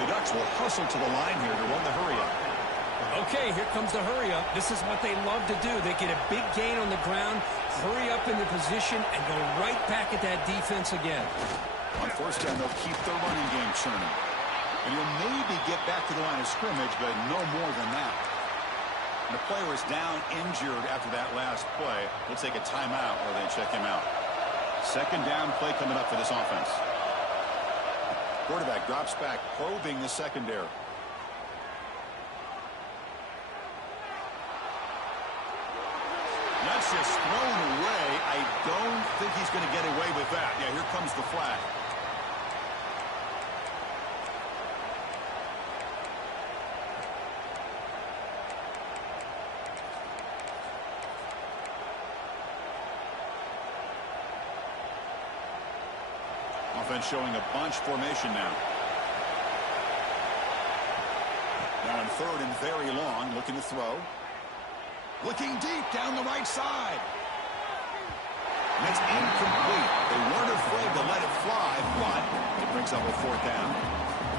The Ducks will hustle to the line here to run the hurry up. Okay, here comes the hurry up. This is what they love to do. They get a big gain on the ground, hurry up into position, and go right back at that defense again. On first down, they'll keep their running game churning. And he'll maybe get back to the line of scrimmage, but no more than that. And the player is down injured after that last play. We'll take a timeout while they check him out. 2nd down play coming up for this offense. Quarterback drops back, probing the secondary. That's just thrown away. I don't think he's going to get away with that. Yeah, here comes the flag. offense showing a bunch formation now. Now in third and very long, looking to throw. Looking deep down the right side. And it's incomplete. They weren't afraid to let it fly, but it brings up a fourth down.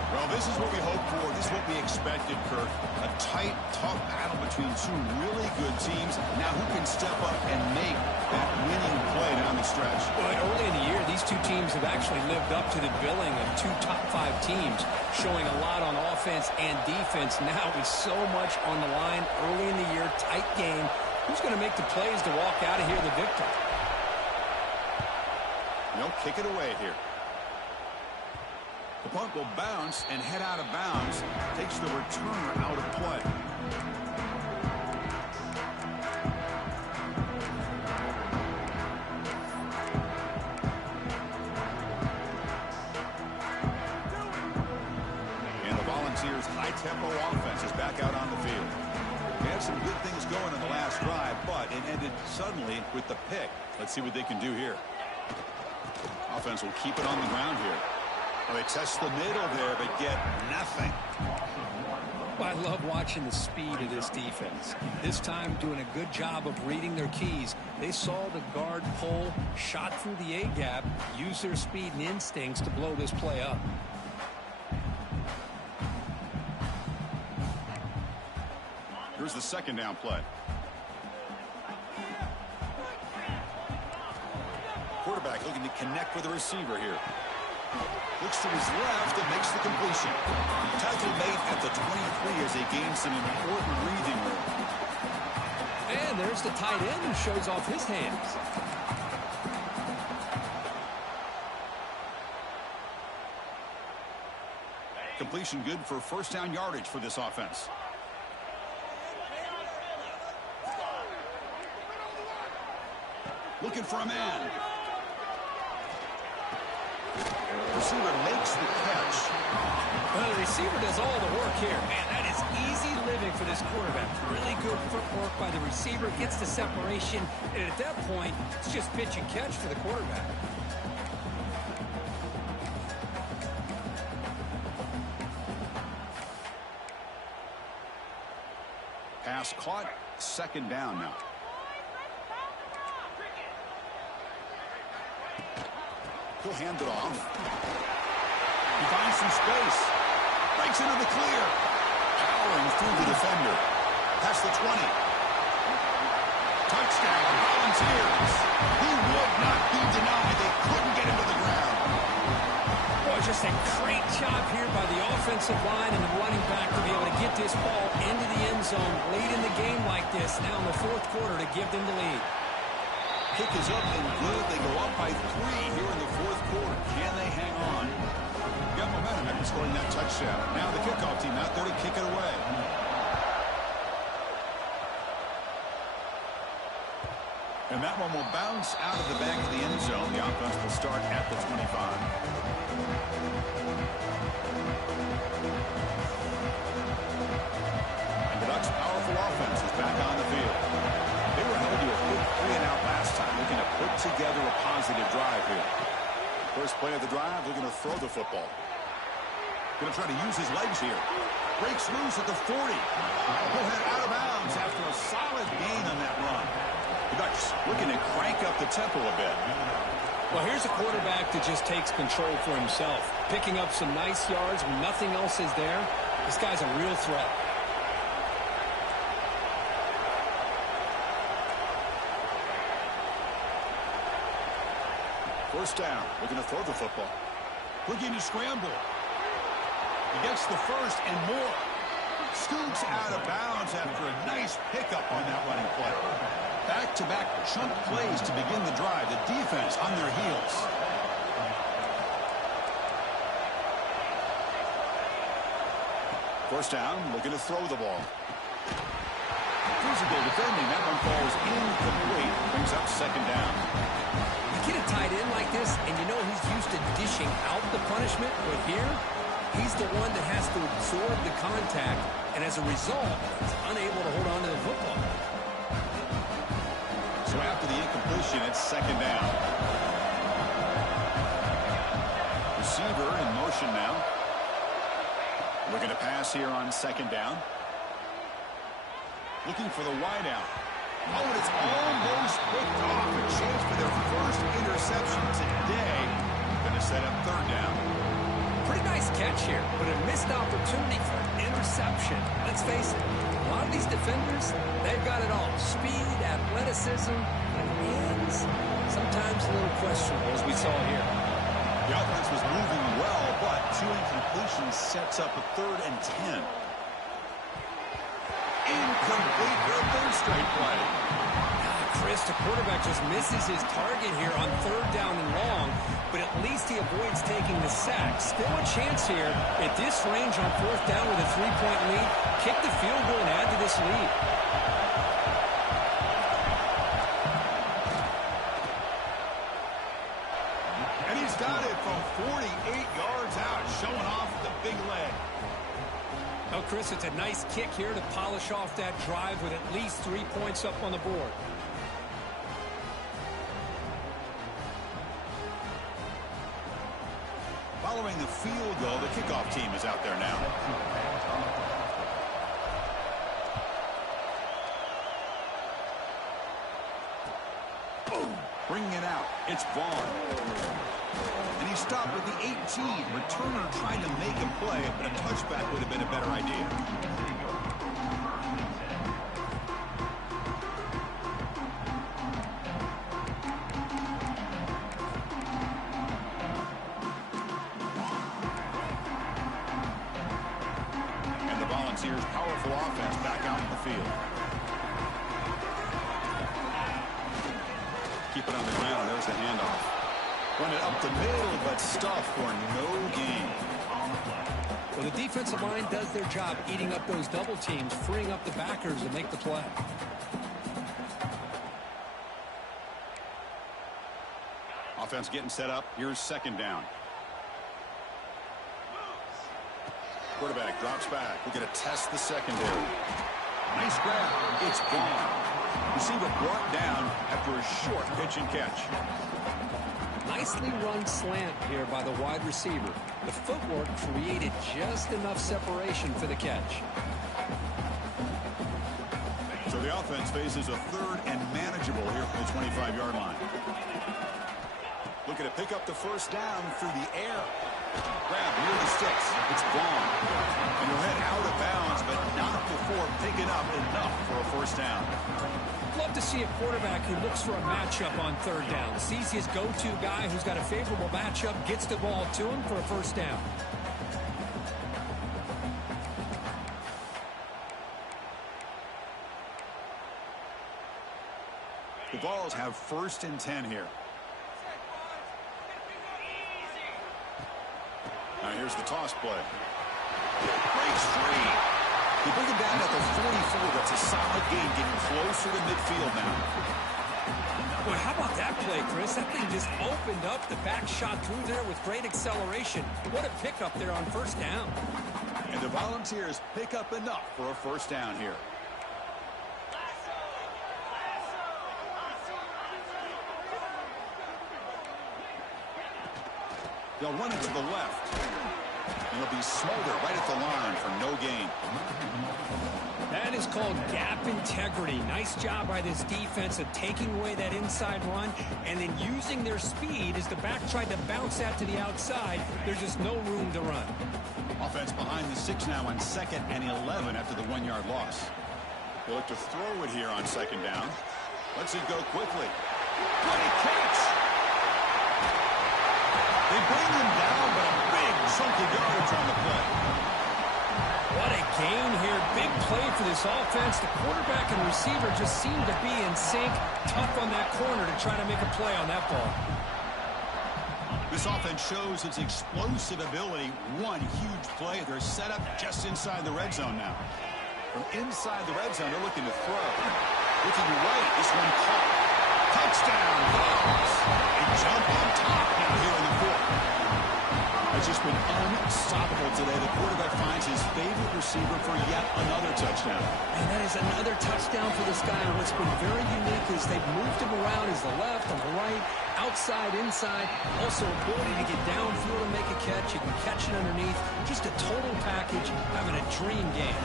Well, this is what we hoped for. This is what we expected, Kirk. A tight, tough battle between two really good teams. Now who can step up and make that winning play down the stretch? Well, early in the year, these two teams have actually lived up to the billing of two top-5 teams, showing a lot on offense and defense. Now with so much on the line early in the year, tight game, who's going to make the plays to walk out of here the victor? They'll kick it away here. The punt will bounce and head out of bounds. Takes the returner out of play. And the Volunteers' high-tempo offense is back out on the field. They had some good things going in the last drive, but it ended suddenly with the pick. Let's see what they can do here. Offense will keep it on the ground here. Well, they test the middle there, but get nothing. Well, I love watching the speed of this defense. This time doing a good job of reading their keys. They saw the guard pull, shot through the A-gap, used their speed and instincts to blow this play up. Here's the second down play. Quarterback looking to connect with the receiver here. Looks to his left and makes the completion. Tackle made at the 23 as they gain some important breathing room. And there's the tight end who shows off his hands. Completion good for first down yardage for this offense. Looking for a man. Receiver makes the catch. Well, the receiver does all the work here. Man, that is easy living for this quarterback. Really good footwork by the receiver. Gets the separation. And at that point, it's just pitch and catch for the quarterback. Pass caught. Second down now. He'll hand it off. He finds some space. Breaks into the clear. Powering through the defender. Past the 20. Touchdown, Volunteers. He would not be denied. They couldn't get him to the ground. Boy, just a great job here by the offensive line and the running back to be able to get this ball into the end zone late in the game like this, now in the fourth quarter, to give them the lead. Kick is up and good. They go up by 3 here in the fourth quarter. Can they hang on? Got momentum after scoring that touchdown. Now the kickoff team out there to kick it away. And that one will bounce out of the back of the end zone. The offense will start at the 25. And the Ducks' powerful offense is back on the field. They were held to a quick 3-and-out last time, looking to put together a positive drive here. First play of the drive, looking to throw the football. Going to try to use his legs here. Breaks loose at the 40. He'll head out of bounds after a solid gain on that run. The Ducks looking to crank up the tempo a bit. Well, here's a quarterback that just takes control for himself. Picking up some nice yards when nothing else is there. This guy's a real threat. First down, looking to throw the football. Looking to scramble. He gets the first and more. Scoots out of bounds after a nice pickup on that running play. Back-to-back chunk plays to begin the drive. The defense on their heels. First down, looking to throw the ball. Physical defending. That one falls incomplete. Brings up second down. Get a tight end like this, and you know he's used to dishing out the punishment, but here, he's the one that has to absorb the contact, and as a result, he's unable to hold on to the football. So after the incompletion, it's second down. receiver in motion now. Looking to pass here on second down. Looking for the wideout. Oh, and it's almost picked off. A chance for their first interception today. Going to set up third down. Pretty nice catch here, but a missed opportunity for an interception. Let's face it, a lot of these defenders, they've got it all. Speed, athleticism, and hands. Sometimes a little questionable, as we saw here. The offense was moving well, but two incompletions sets up a 3rd and 10. Incomplete for a third straight play. Chris, the quarterback just misses his target here on 3rd down and long, but at least he avoids taking the sack. Still a chance here at this range on 4th down with a 3-point lead. Kick the field goal and add to this lead. And he's got it from 48 yards out, showing off the big leg. Oh, Chris, it's a nice kick here to polish off that drive with at least 3 points up on the board. Following the field goal, the kickoff team is out there now. Boom. Bringing it out. It's Vaughn. And he stopped with the 18. Returner trying to make a play, but a touchback would have been a better idea. Volunteers' powerful offense back out in the field. Keep it on the ground. There's the handoff. Run it up the middle, but stuff for no gain. Well, the defensive line does their job eating up those double teams, freeing up the backers to make the play. Offense getting set up. Here's second down. Quarterback drops back. We're going to test the secondary. Nice grab. It's gone. Receiver brought down after a short pitch and catch. Nicely run slant here by the wide receiver. The footwork created just enough separation for the catch. So the offense faces a 3rd and manageable here from the 25-yard line. Looking to pick up the first down through the air. Grab near the sticks. It's Vaughn. And he'll head out of bounds, but not before picking up enough for a first down. Love to see a quarterback who looks for a matchup on 3rd down. Sees his go-to guy who's got a favorable matchup, gets the ball to him for a first down. The Vols have 1st and 10 here. Now here's the toss play. Breaks free. They bring him down at the 44. That's a solid gain, getting closer to midfield now. Boy, how about that play, Chris? That thing just opened up. The back shot through there with great acceleration. What a pickup there on first down. And the Volunteers pick up enough for a first down here. They'll run it to the left. And it'll be Smolder right at the line for no gain. That is called gap integrity. Nice job by this defense of taking away that inside run and then using their speed as the back tried to bounce that to the outside. There's just no room to run. Offense behind the 6 now on 2nd and 11 after the 1-yard loss. They'll look to throw it here on 2nd down. Lets it go quickly. Great catch! They bring him down, but a big chunk of yardage on the play. What a gain here. Big play for this offense. The quarterback and receiver just seem to be in sync. Tough on that corner to try to make a play on that ball. This offense shows its explosive ability. One huge play. They're set up just inside the red zone now. From inside the red zone, they're looking to throw. Looking right. This one caught. Touchdown, Vols. They jump on top now here in the 4th. It's just been unstoppable today. The quarterback finds his favorite receiver for yet another touchdown. And that is another touchdown for this guy. And what's been very unique is they've moved him around as the left, on the right, outside, inside. Also ability to get downfield and make a catch. You can catch it underneath. Just a total package, having a dream game.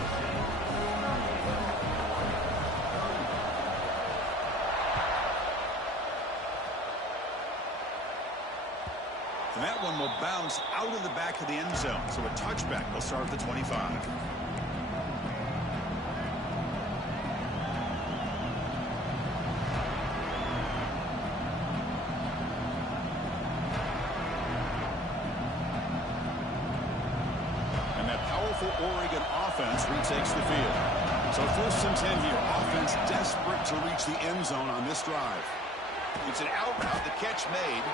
And that one will bounce out of the back of the end zone. So a touchback will start at the 25. And that powerful Oregon offense retakes the field. So 1st and 10 here. Offense desperate to reach the end zone on this drive. It's an out route. The catch made.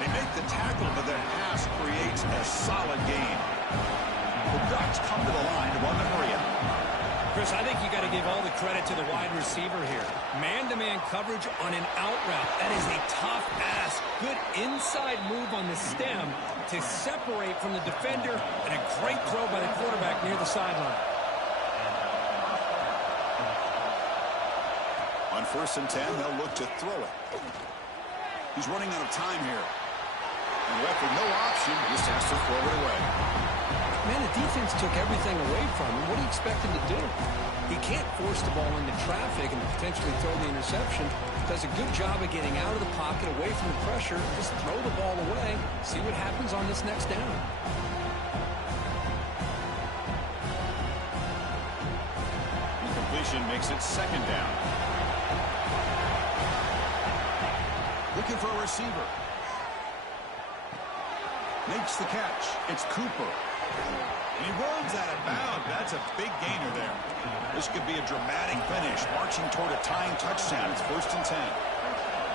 They make the tackle, but their pass creates a solid gain. The Ducks come to the line to run the hurry out. Chris, I think you got to give all the credit to the wide receiver here. Man-to-man coverage on an out route. That is a tough ask. Good inside move on the stem to separate from the defender, and a great throw by the quarterback near the sideline. On 1st and 10, they'll look to throw it. He's running out of time here. And left with no option, just has to throw it away. Man, the defense took everything away from him. What do you expect him to do? He can't force the ball into traffic and potentially throw the interception. Does a good job of getting out of the pocket, away from the pressure. Just throw the ball away. See what happens on this next down. Incompletion makes it 2nd down. Looking for a receiver. Makes the catch. It's Cooper. And he runs out of bounds. That's a big gainer there. This could be a dramatic finish, marching toward a tying touchdown. It's 1st and 10.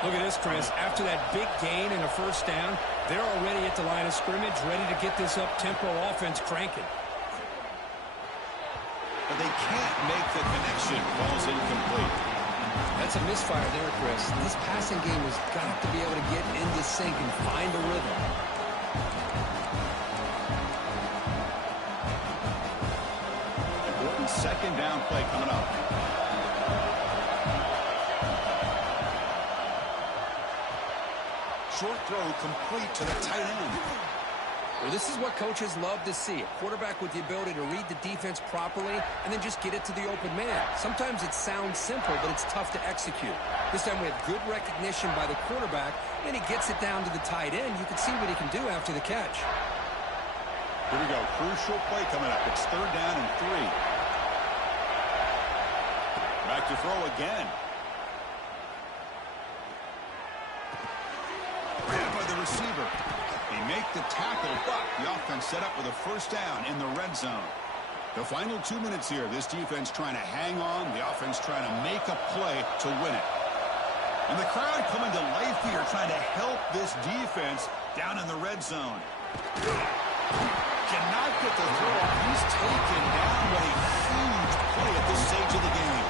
Look at this, Chris. After that big gain and a 1st down, they're already at the line of scrimmage, ready to get this up-tempo offense cranking. But they can't make the connection. Ball's incomplete. That's a misfire there, Chris. This passing game has got to be able to get into sync and find a rhythm. Important 2nd down play coming up. Short throw complete to the tight end. Well, this is what coaches love to see. A quarterback with the ability to read the defense properly and then just get it to the open man. Sometimes it sounds simple, but it's tough to execute. This time we have good recognition by the quarterback, and he gets it down to the tight end. You can see what he can do after the catch. Here we go. Crucial play coming up. It's 3rd down and 3. Back to throw again. Grabbed by the receiver. They make the tackle, but the offense set up with a 1st down in the red zone. The final 2 minutes here. This defense trying to hang on. The offense trying to make a play to win it. And the crowd coming to life here, trying to help this defense down in the red zone. Cannot get the throw. He's taken down. What a huge play at this stage of the game.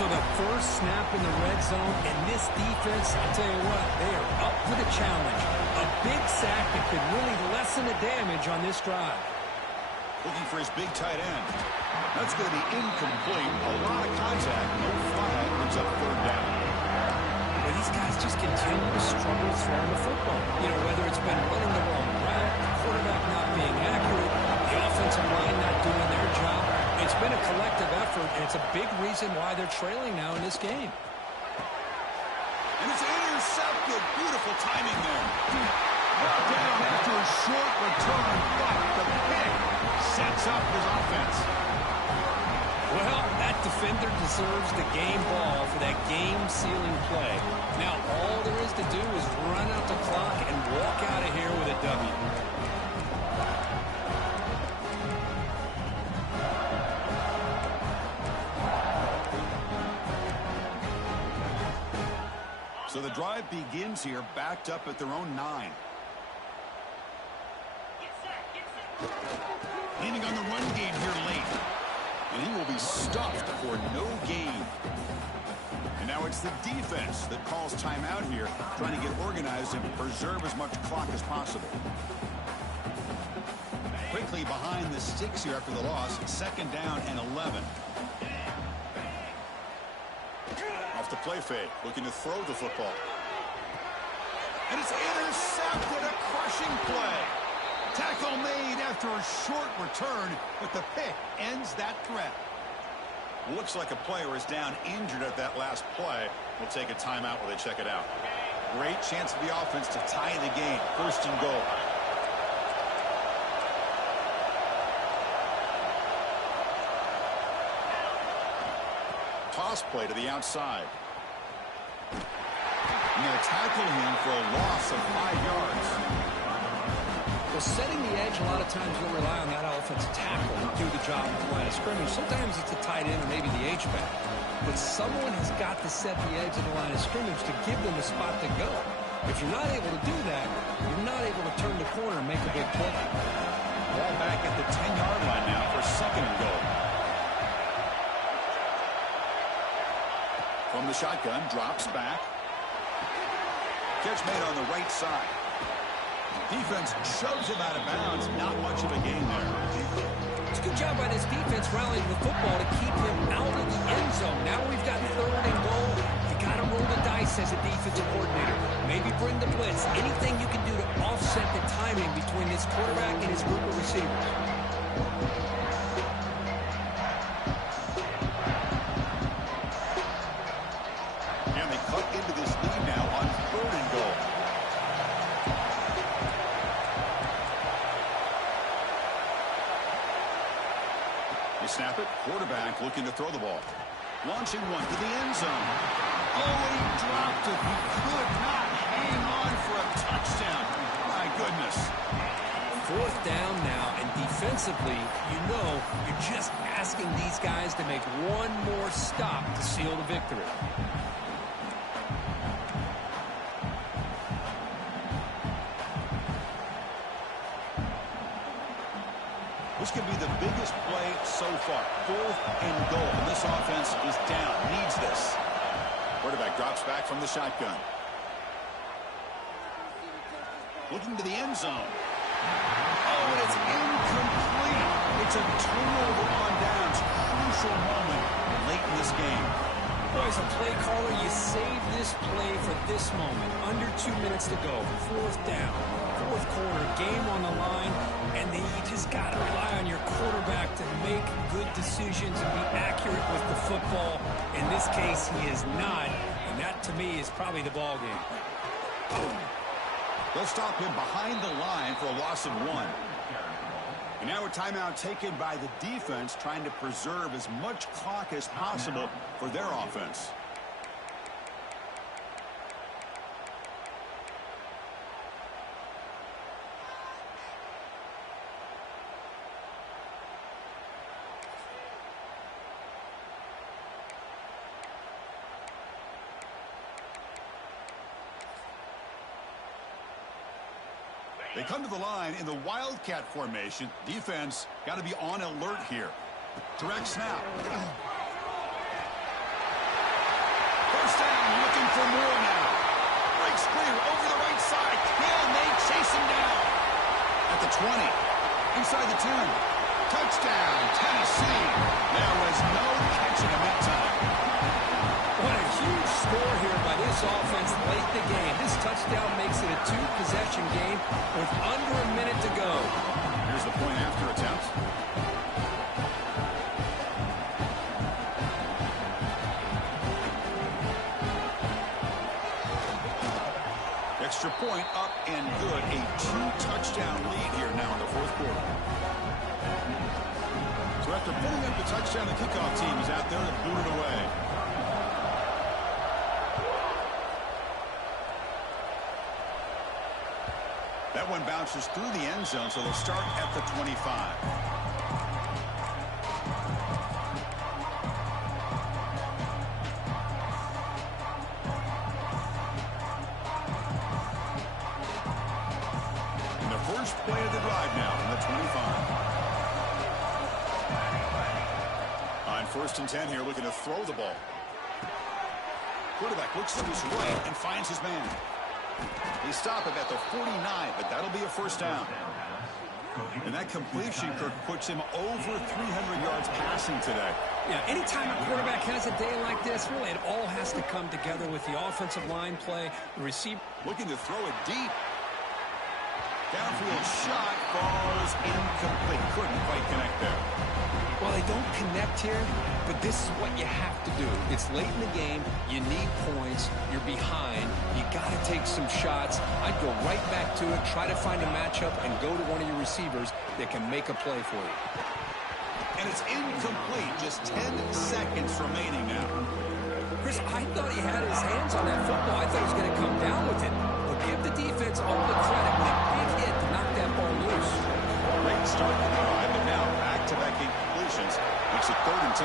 So the first snap in the red zone, and this defense, I tell you what, they are up for the challenge. A big sack that could really lessen the damage on this drive. Looking for his big tight end. That's going to be incomplete. A lot of contact. No flag. Brings up 3rd down. Well, these guys just continue to struggle throwing the football. You know, whether it's been running the wrong route, the quarterback not being accurate, the offensive line not doing their job. It's been a collective effort, and it's a big reason why they're trailing now in this game. And it's intercepted. Beautiful timing there. Brought down after a short return, but the pick sets up his offense. Well, that defender deserves the game ball for that game-sealing play. Now, all there is to do is run out the clock and walk out of here with a W. So the drive begins here, backed up at their own 9. Leaning on the run game here late. And he will be stuffed for no gain. And now it's the defense that calls timeout here, trying to get organized and preserve as much clock as possible. Quickly behind the sticks here after the loss. 2nd down and 11. Off the play fake, looking to throw the football. And it's intercepted, a crushing play. Tackle made after a short return, but the pick ends that threat. Looks like a player is down injured at that last play. We'll take a timeout while they check it out. Great chance for the offense to tie the game. 1st and goal. Toss play to the outside. And they'll tackle him for a loss of 5 yards. Well, setting the edge, a lot of times you'll rely on that offensive tackle to do the job at the line of scrimmage. Sometimes it's a tight end or maybe the H-back. But someone has got to set the edge of the line of scrimmage to give them a spot to go. If you're not able to do that, you're not able to turn the corner and make a big play. Ball back at the 10-yard line now for 2nd and goal. From the shotgun, drops back. Catch made on the right side. Defense shoves him out of bounds. Not much of a gain there. It's a good job by this defense rallying the football to keep him out of the end zone. Now we've got 3rd and goal. You got to roll the dice as a defensive coordinator. Maybe bring the blitz. Anything you can do to offset the timing between this quarterback and his group of receivers. And they cut into this lead now on 3rd and goal. They snap it. Quarterback looking to throw the ball. Launching one to the end zone. Oh, he dropped it. He could not hang on for a touchdown. My goodness. 4th down now, and defensively, you know you're just asking these guys to make one more stop to seal the victory. This could be the biggest play so far. 4th and goal. And this offense is down. Needs this. Quarterback drops back from the shotgun. Looking to the end zone. Oh, and it's incomplete. It's a turnover on downs. Crucial moment late in this game. Boy, as a play caller, you save this play for this moment. Under 2 minutes to go. 4th down. 4th quarter, game on the line, and then you just got to rely on your quarterback to make good decisions and be accurate with the football. In this case, he is not, and that to me is probably the ball game. They'll stop him behind the line for a loss of 1. And now a timeout taken by the defense, trying to preserve as much clock as possible for their offense. They come to the line in the Wildcat formation. Defense got to be on alert here. Direct snap. 1st down, looking for more now. Breaks clear over the right side. Can they chase him down? At the 20. Inside the 10. Touchdown, Tennessee. There was no catching him that time. What a huge score here by this offense late in the game. This touchdown makes it a 2-possession game with under a minute to go. Here's the point after attempt. Extra point up and good. A 2-touchdown lead here now in the 4th quarter. So after putting up the touchdown, the kickoff team is out there to boot it away. That one bounces through the end zone, so they'll start at the 25. And the first play of the drive now from the 25. On 1st and 10 here, looking to throw the ball. Quarterback looks to his right and finds his man. They stop him at the 49, but that'll be a 1st down. And that completion, Kirk, puts him over 300 yards passing today. Yeah, anytime a quarterback has a day like this, really it all has to come together with the offensive line play, the receiver. Looking to throw it deep. Downfield shot falls incomplete. Couldn't quite connect there. Well, they don't connect here, but this is what you have to do. It's late in the game. You need points. You're behind. You got to take some shots. I'd go right back to it, try to find a matchup, and go to one of your receivers that can make a play for you. And it's incomplete. Just 10 seconds remaining now. Chris, I thought he had his hands on that football. I thought he was going to come down with it. But give the defense all the credit with a big hit to knock that ball loose. Great start to the drive, but now back-to-back incompletions. Makes it 3rd and 10.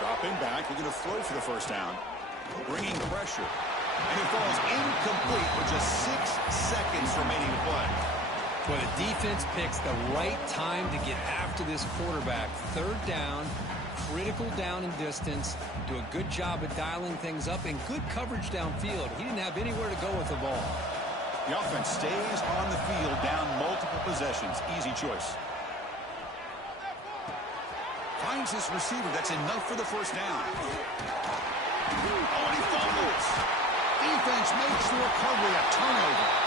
Dropping back, looking to throw for the first down. Bringing pressure. And it falls incomplete with just 6 seconds remaining to play. Well, the defense picks the right time to get after this quarterback. 3rd down, critical down and distance. Do a good job of dialing things up and good coverage downfield. He didn't have anywhere to go with the ball. The offense stays on the field down multiple possessions. Easy choice. Finds his receiver. That's enough for the first down. Oh, and he fumbles. Defense makes the recovery a turnover.